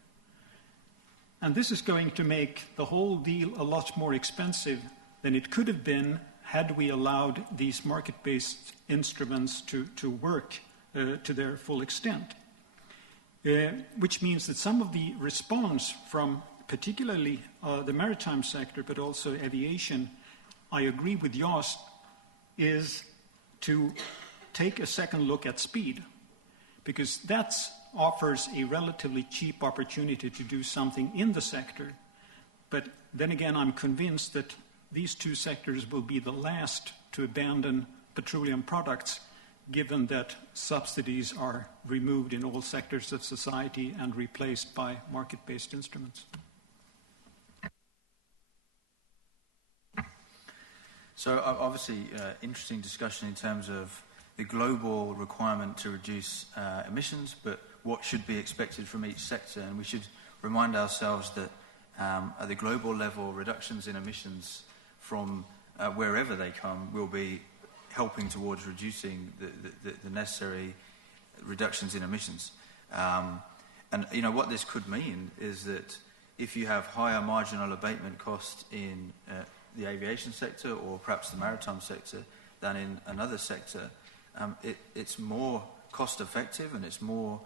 And this is going to make the whole deal a lot more expensive than it could have been had we allowed these market-based instruments to work to their full extent. Which means that some of the response from particularly the maritime sector, but also aviation, I agree with Jos, is to take a second look at speed, because that offers a relatively cheap opportunity to do something in the sector. But then again, I'm convinced that these two sectors will be the last to abandon petroleum products, given that subsidies are removed in all sectors of society and replaced by market-based instruments. So obviously, interesting discussion in terms of the global requirement to reduce emissions, but what should be expected from each sector. And we should remind ourselves that at the global level, reductions in emissions from wherever they come will be helping towards reducing the necessary reductions in emissions. And you know what this could mean is that if you have higher marginal abatement costs in the aviation sector or perhaps the maritime sector than in another sector, it's more cost effective and it's more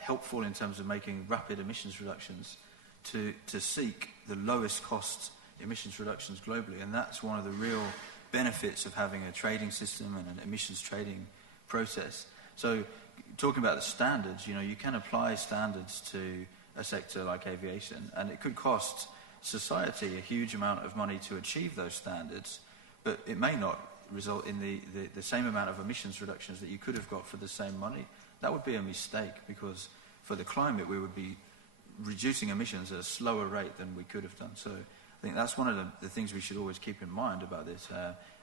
helpful in terms of making rapid emissions reductions to seek the lowest cost emissions reductions globally. And that's one of the real benefits of having a trading system and an emissions trading process. So talking about the standards, you know, you can apply standards to a sector like aviation, and it could cost society a huge amount of money to achieve those standards, but it may not result in the same amount of emissions reductions that you could have got for the same money. That would be a mistake, because for the climate we would be reducing emissions at a slower rate than we could have done. So I think that's one of the things we should always keep in mind about this.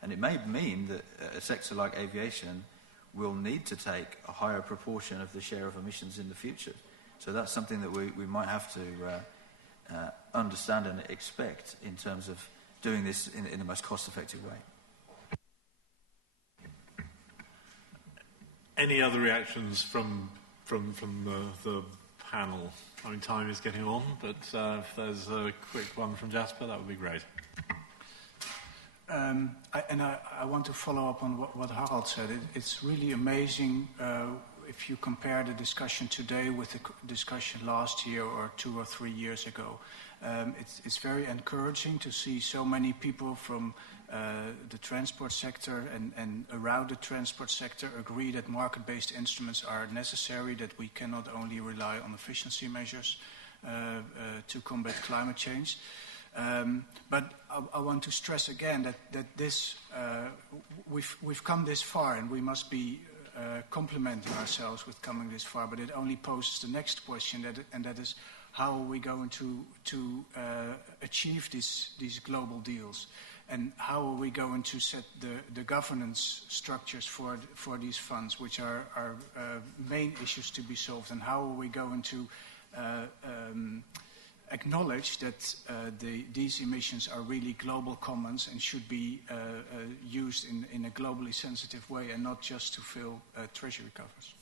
And it may mean that a sector like aviation will need to take a higher proportion of the share of emissions in the future. So that's something that we might have to understand and expect in terms of doing this in the most cost-effective way. Any other reactions from the panel? I mean, time is getting on, but if there's a quick one from Jasper, that would be great. I want to follow up on what Harald said. It's really amazing if you compare the discussion today with the discussion last year or 2 or 3 years ago. It's very encouraging to see so many people from the transport sector and around the transport sector agree that market-based instruments are necessary, that we cannot only rely on efficiency measures to combat climate change. But I want to stress again that this we've come this far, and we must be complimenting ourselves with coming this far. But it only poses the next question, and that is, how are we going to achieve these global deals? And how are we going to set the governance structures for these funds, which are main issues to be solved? And how are we going to acknowledge that these emissions are really global commons and should be used in a globally sensitive way and not just to fill treasury coffers?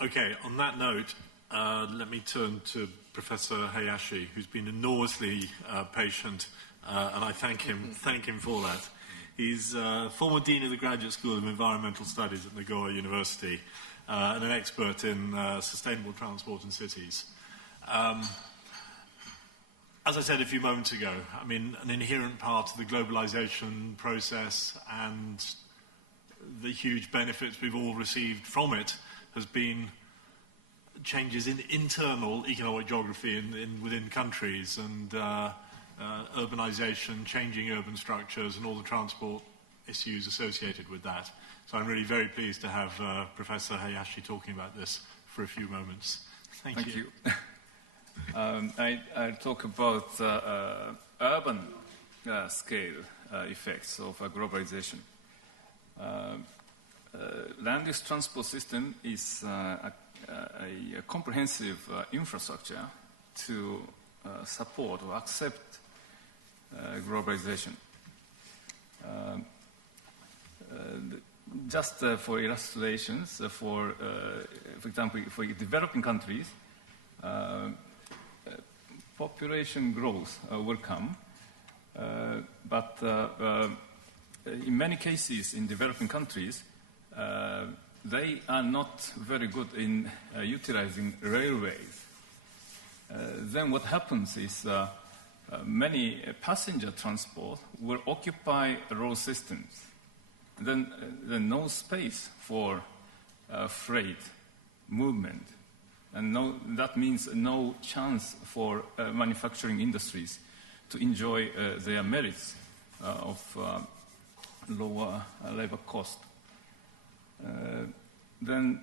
Okay, on that note, let me turn to Professor Hayashi, who's been enormously patient, and I thank him for that. He's former Dean of the Graduate School of Environmental Studies at Nagoya University and an expert in sustainable transport in cities. As I said a few moments ago, I mean, an inherent part of the globalisation process and the huge benefits we've all received from it has been changes in internal economic geography within countries and urbanisation, changing urban structures and all the transport issues associated with that. So I'm really very pleased to have Professor Hayashi talking about this for a few moments. Thank you. I'll talk about urban scale effects of globalization. Land use transport system is a comprehensive infrastructure to support or accept globalization. Just for illustrations, for example, for developing countries, population growth will come, but in many cases in developing countries, they are not very good in utilizing railways. Then what happens is many passenger transport will occupy road systems. Then no space for freight movement. And that means no chance for manufacturing industries to enjoy their merits of lower labor cost. Then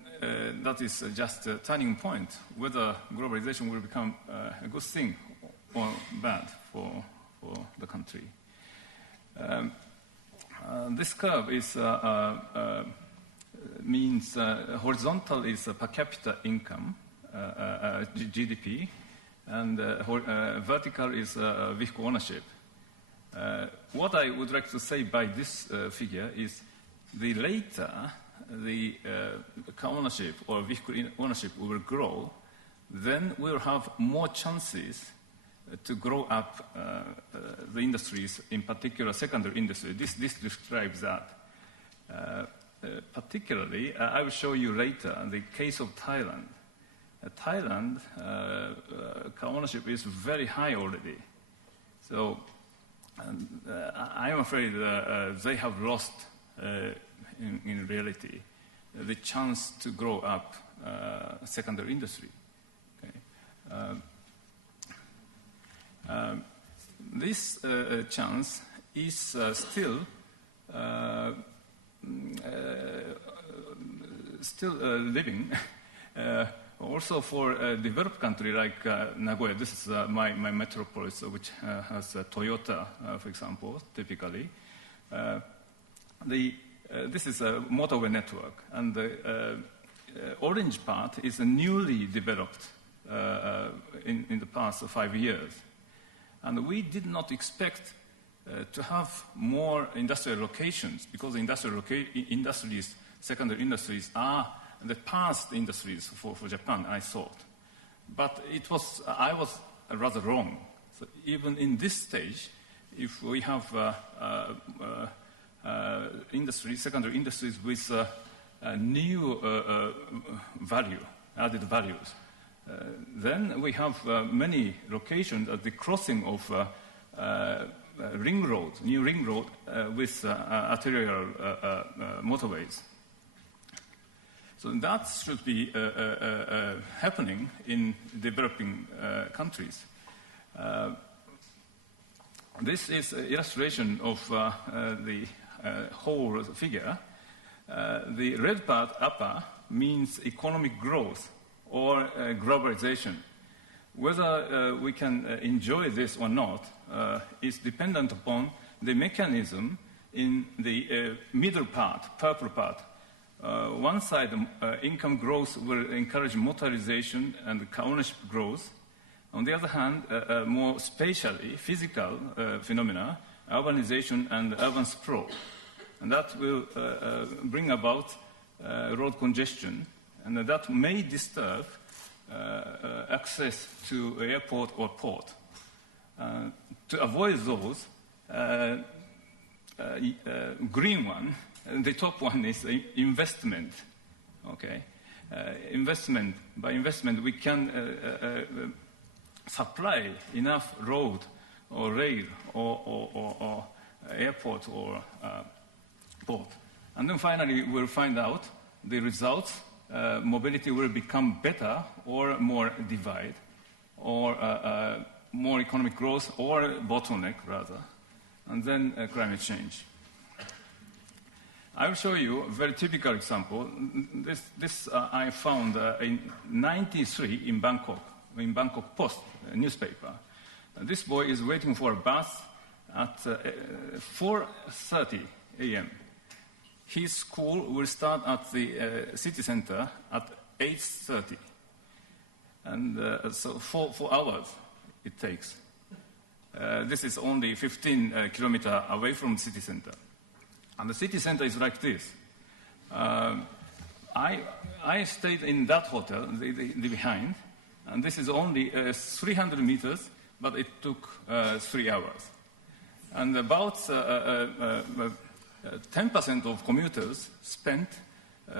that is just a turning point, whether globalization will become a good thing or bad for the country. This curve is means horizontal is per capita income, GDP, and vertical is vehicle ownership. What I would like to say by this figure is the later the car ownership or vehicle ownership will grow, then we'll have more chances to grow up the industries, in particular secondary industry. This describes that. Particularly, I will show you later the case of Thailand. Thailand, car ownership is very high already. So I am afraid they have lost, in reality, the chance to grow up secondary industry. Okay. This chance is still living. Also for a developed country like Nagoya, this is my metropolis, which has Toyota, for example, typically. This is a motorway network, and the orange part is a newly developed in the past 5 years. And we did not expect to have more industrial locations, because industries, secondary industries, are the past industries for Japan, I thought. But I was rather wrong. So even in this stage, if we have secondary industries with new added values, then we have many locations at the crossing of new ring road with arterial motorways. So that should be happening in developing countries. This is an illustration of the whole figure. The red part, upper, means economic growth or globalization. Whether we can enjoy this or not is dependent upon the mechanism in the middle part, purple part. One side, income growth will encourage motorization and car ownership growth. On the other hand, more spatially, physical phenomena, urbanization and urban sprawl. And that will bring about road congestion, and that may disturb access to airport or port. To avoid those, green one, the top one is investment. Okay, investment. By investment, we can supply enough road or rail or airport or port, and then finally we'll find out the results. Mobility will become better or more divide, or more economic growth or bottleneck rather, and then climate change. I will show you a very typical example. This I found in 1993 in Bangkok Post newspaper. This boy is waiting for a bus at 4:30 a.m. His school will start at the city center at 8:30. And so 4 hours it takes. This is only 15 kilometers away from the city center. And the city center is like this. I stayed in that hotel, the behind, and this is only 300 meters, but it took 3 hours. And about 10% of commuters spent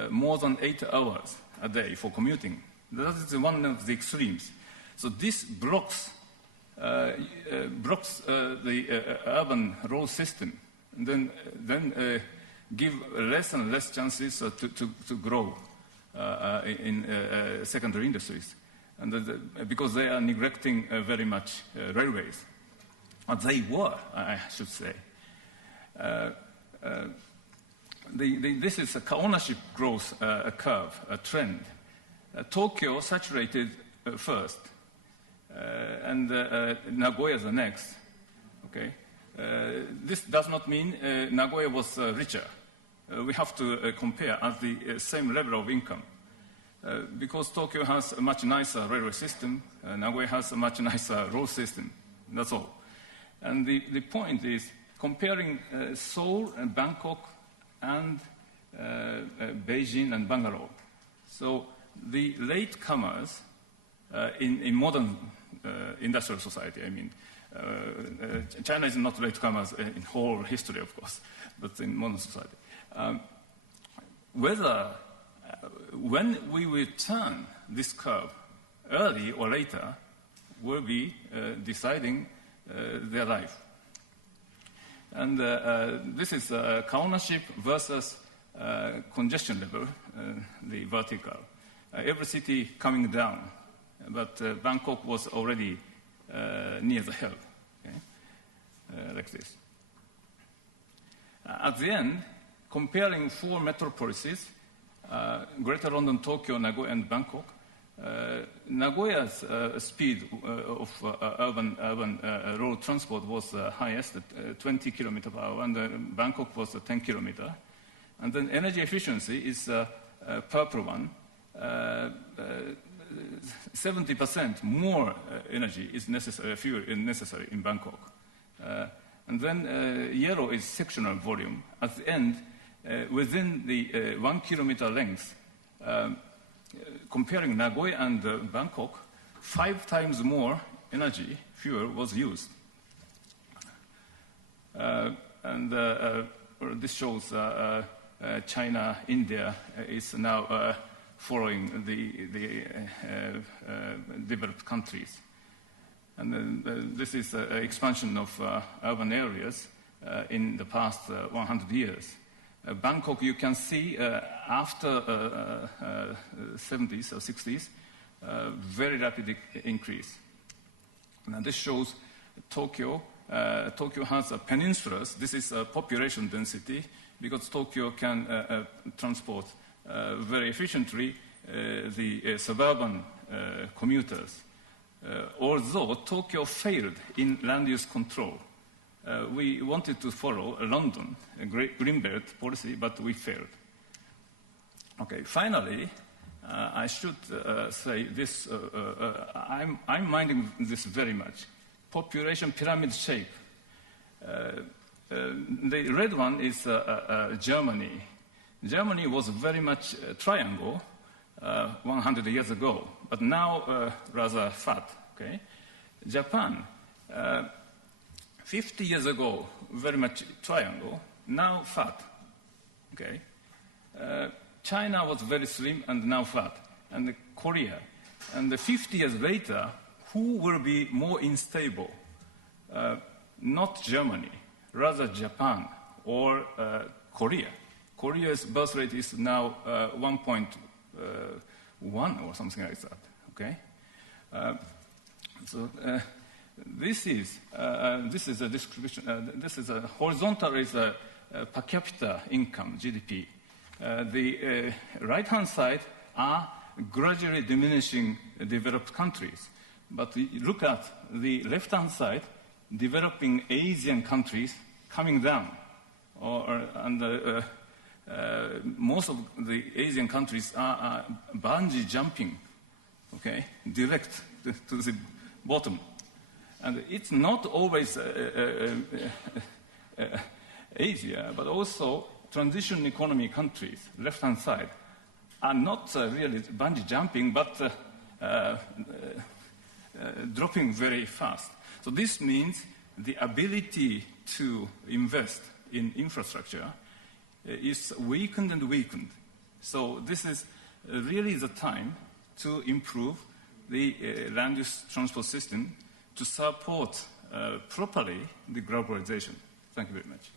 more than 8 hours a day for commuting. That is one of the extremes. So this blocks the urban road system, and then give less and less chances to grow in secondary industries, and because they are neglecting very much railways. They were, I should say. This is a ownership growth curve, a trend. Tokyo saturated first, and Nagoya the next. Okay, this does not mean Nagoya was richer. We have to compare at the same level of income, because Tokyo has a much nicer railway system. Nagoya has a much nicer road system. That's all. And the point is comparing Seoul and Bangkok and Beijing and Bangalore. So the latecomers in modern industrial society, I mean, China is not latecomers in whole history, of course, but in modern society. When we will turn this curve, early or later, will be deciding their life. And this is car ownership versus congestion level, the vertical. Every city coming down, but Bangkok was already near the hill, okay? Like this. At the end, comparing 4 metropolises, Greater London, Tokyo, Nagoya, and Bangkok, Nagoya's speed of urban road transport was highest at 20 kilometers per hour, and Bangkok was 10 kilometers. And then energy efficiency is purple one. 70% more energy is necessary, fuel is necessary in Bangkok. And then yellow is sectional volume. At the end, within the 1 kilometer length, comparing Nagoya and Bangkok, 5 times more energy, fuel, was used. And this shows China, India is now following the developed countries. And then, this is an expansion of urban areas in the past 100 years. Bangkok, you can see after 70s or 60s, very rapid increase. Now this shows Tokyo. Tokyo has peninsulas. This is population density, because Tokyo can transport very efficiently the suburban commuters. although Tokyo failed in land use control, we wanted to follow London, a Greenbelt policy, but we failed. Okay, finally, I should say this, I'm minding this very much. Population pyramid shape. The red one is Germany. Germany was very much a triangle 100 years ago, but now rather fat. Okay? Japan, 50 years ago, very much triangle, now fat. Okay? China was very slim and now fat. And Korea. And 50 years later, who will be more unstable? Not Germany, rather Japan or Korea. Korea's birth rate is now 1.1 or something like that. Okay? This is a description. This is a horizontal is a per capita income (GDP). The right-hand side are gradually diminishing developed countries, but look at the left-hand side, developing Asian countries coming down, and most of the Asian countries are bungee jumping, okay, direct to the bottom. And it's not always Asia, but also transition economy countries, left-hand side, are not really bungee jumping, but dropping very fast. So this means the ability to invest in infrastructure is weakened and weakened. So this is really the time to improve the land use transport system to support properly the globalization. Thank you very much.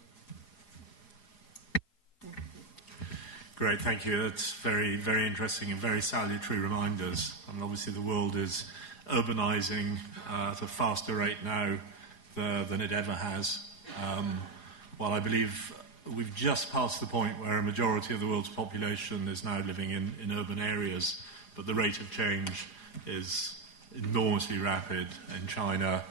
Great, thank you. That's very, very interesting and very salutary reminders. I mean, obviously the world is urbanizing at a faster rate now than it ever has. While I believe we've just passed the point where a majority of the world's population is now living in urban areas, but the rate of change is enormously rapid in China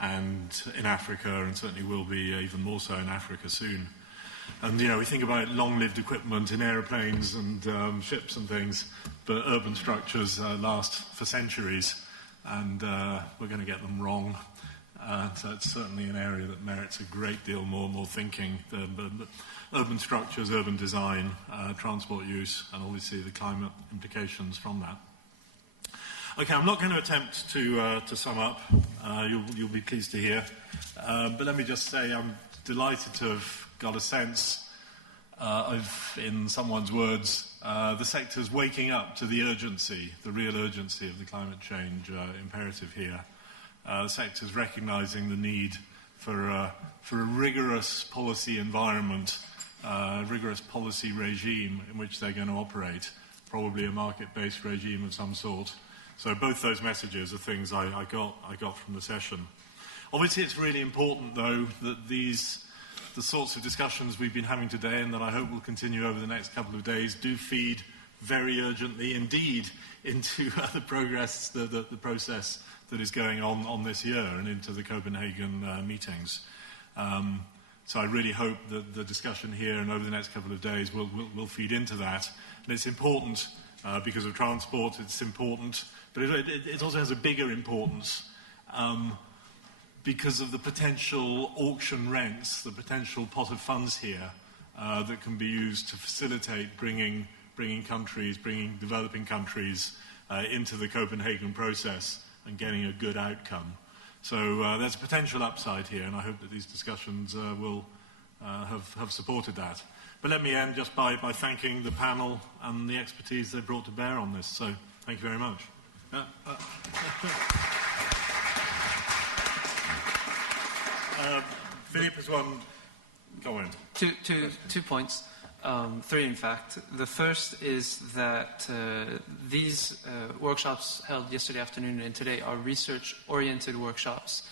and in Africa, and certainly will be even more so in Africa soon. And, you know, we think about long-lived equipment in aeroplanes and ships and things, but urban structures last for centuries, and we're going to get them wrong. So it's certainly an area that merits a great deal more thinking. The urban structures, urban design, transport use, and obviously the climate implications from that. Okay, I'm not going to attempt to sum up. You'll be pleased to hear. But let me just say I'm delighted to have got a sense of, in someone's words, the sector's waking up to the urgency, the real urgency of the climate change imperative here. The sector's recognising the need for a rigorous policy environment, rigorous policy regime in which they're going to operate, probably a market-based regime of some sort. So both those messages are things I got from the session. Obviously, it's really important, though, that the sorts of discussions we've been having today and that I hope will continue over the next couple of days do feed very urgently indeed into the progress, the process that is going on this year and into the Copenhagen meetings. So I really hope that the discussion here and over the next couple of days will feed into that. And it's important because of transport, it's important, but it also has a bigger importance because of the potential auction rents, the potential pot of funds here that can be used to facilitate bringing developing countries into the Copenhagen process and getting a good outcome. So there's a potential upside here, and I hope that these discussions will have supported that. But let me end just by thanking the panel and the expertise they brought to bear on this. So thank you very much. Philippe has one. Go on. Two points. Three, in fact. The first is that these workshops held yesterday afternoon and today are research-oriented workshops.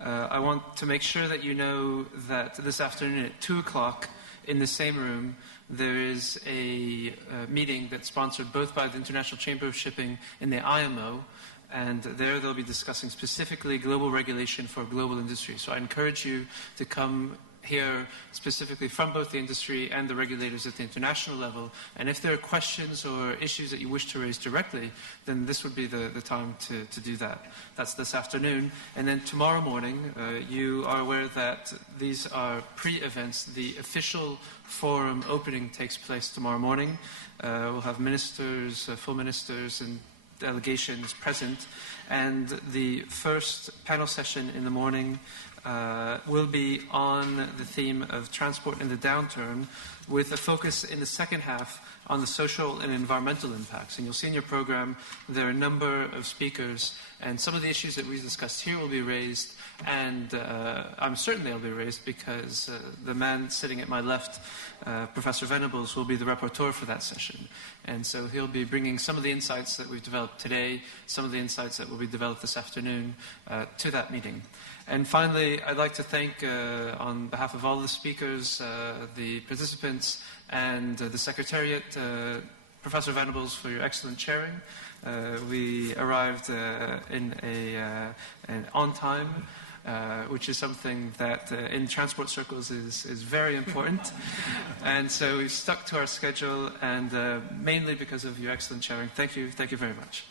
I want to make sure that you know that this afternoon at 2 o'clock in the same room, there is a meeting that's sponsored both by the International Chamber of Shipping and the IMO, and there they'll be discussing specifically global regulation for global industry. So I encourage you to come hear specifically from both the industry and the regulators at the international level. And if there are questions or issues that you wish to raise directly, then this would be the time to do that. That's this afternoon. And then tomorrow morning, you are aware that these are pre-events. The official forum opening takes place tomorrow morning. We'll have ministers, full ministers, and delegations present. And the first panel session in the morning will be on the theme of transport in the downturn, with a focus in the second half on the social and environmental impacts. And you'll see in your program there are a number of speakers, and some of the issues that we discussed here will be raised, and I'm certain they'll be raised because the man sitting at my left, Professor Venables, will be the rapporteur for that session. And so he'll be bringing some of the insights that we've developed today, some of the insights that will be developed this afternoon to that meeting. And finally, I'd like to thank, on behalf of all the speakers, the participants, and the Secretariat, Professor Venables, for your excellent chairing. We arrived on time, which is something that in transport circles is very important. And so we've stuck to our schedule, and mainly because of your excellent chairing. Thank you very much.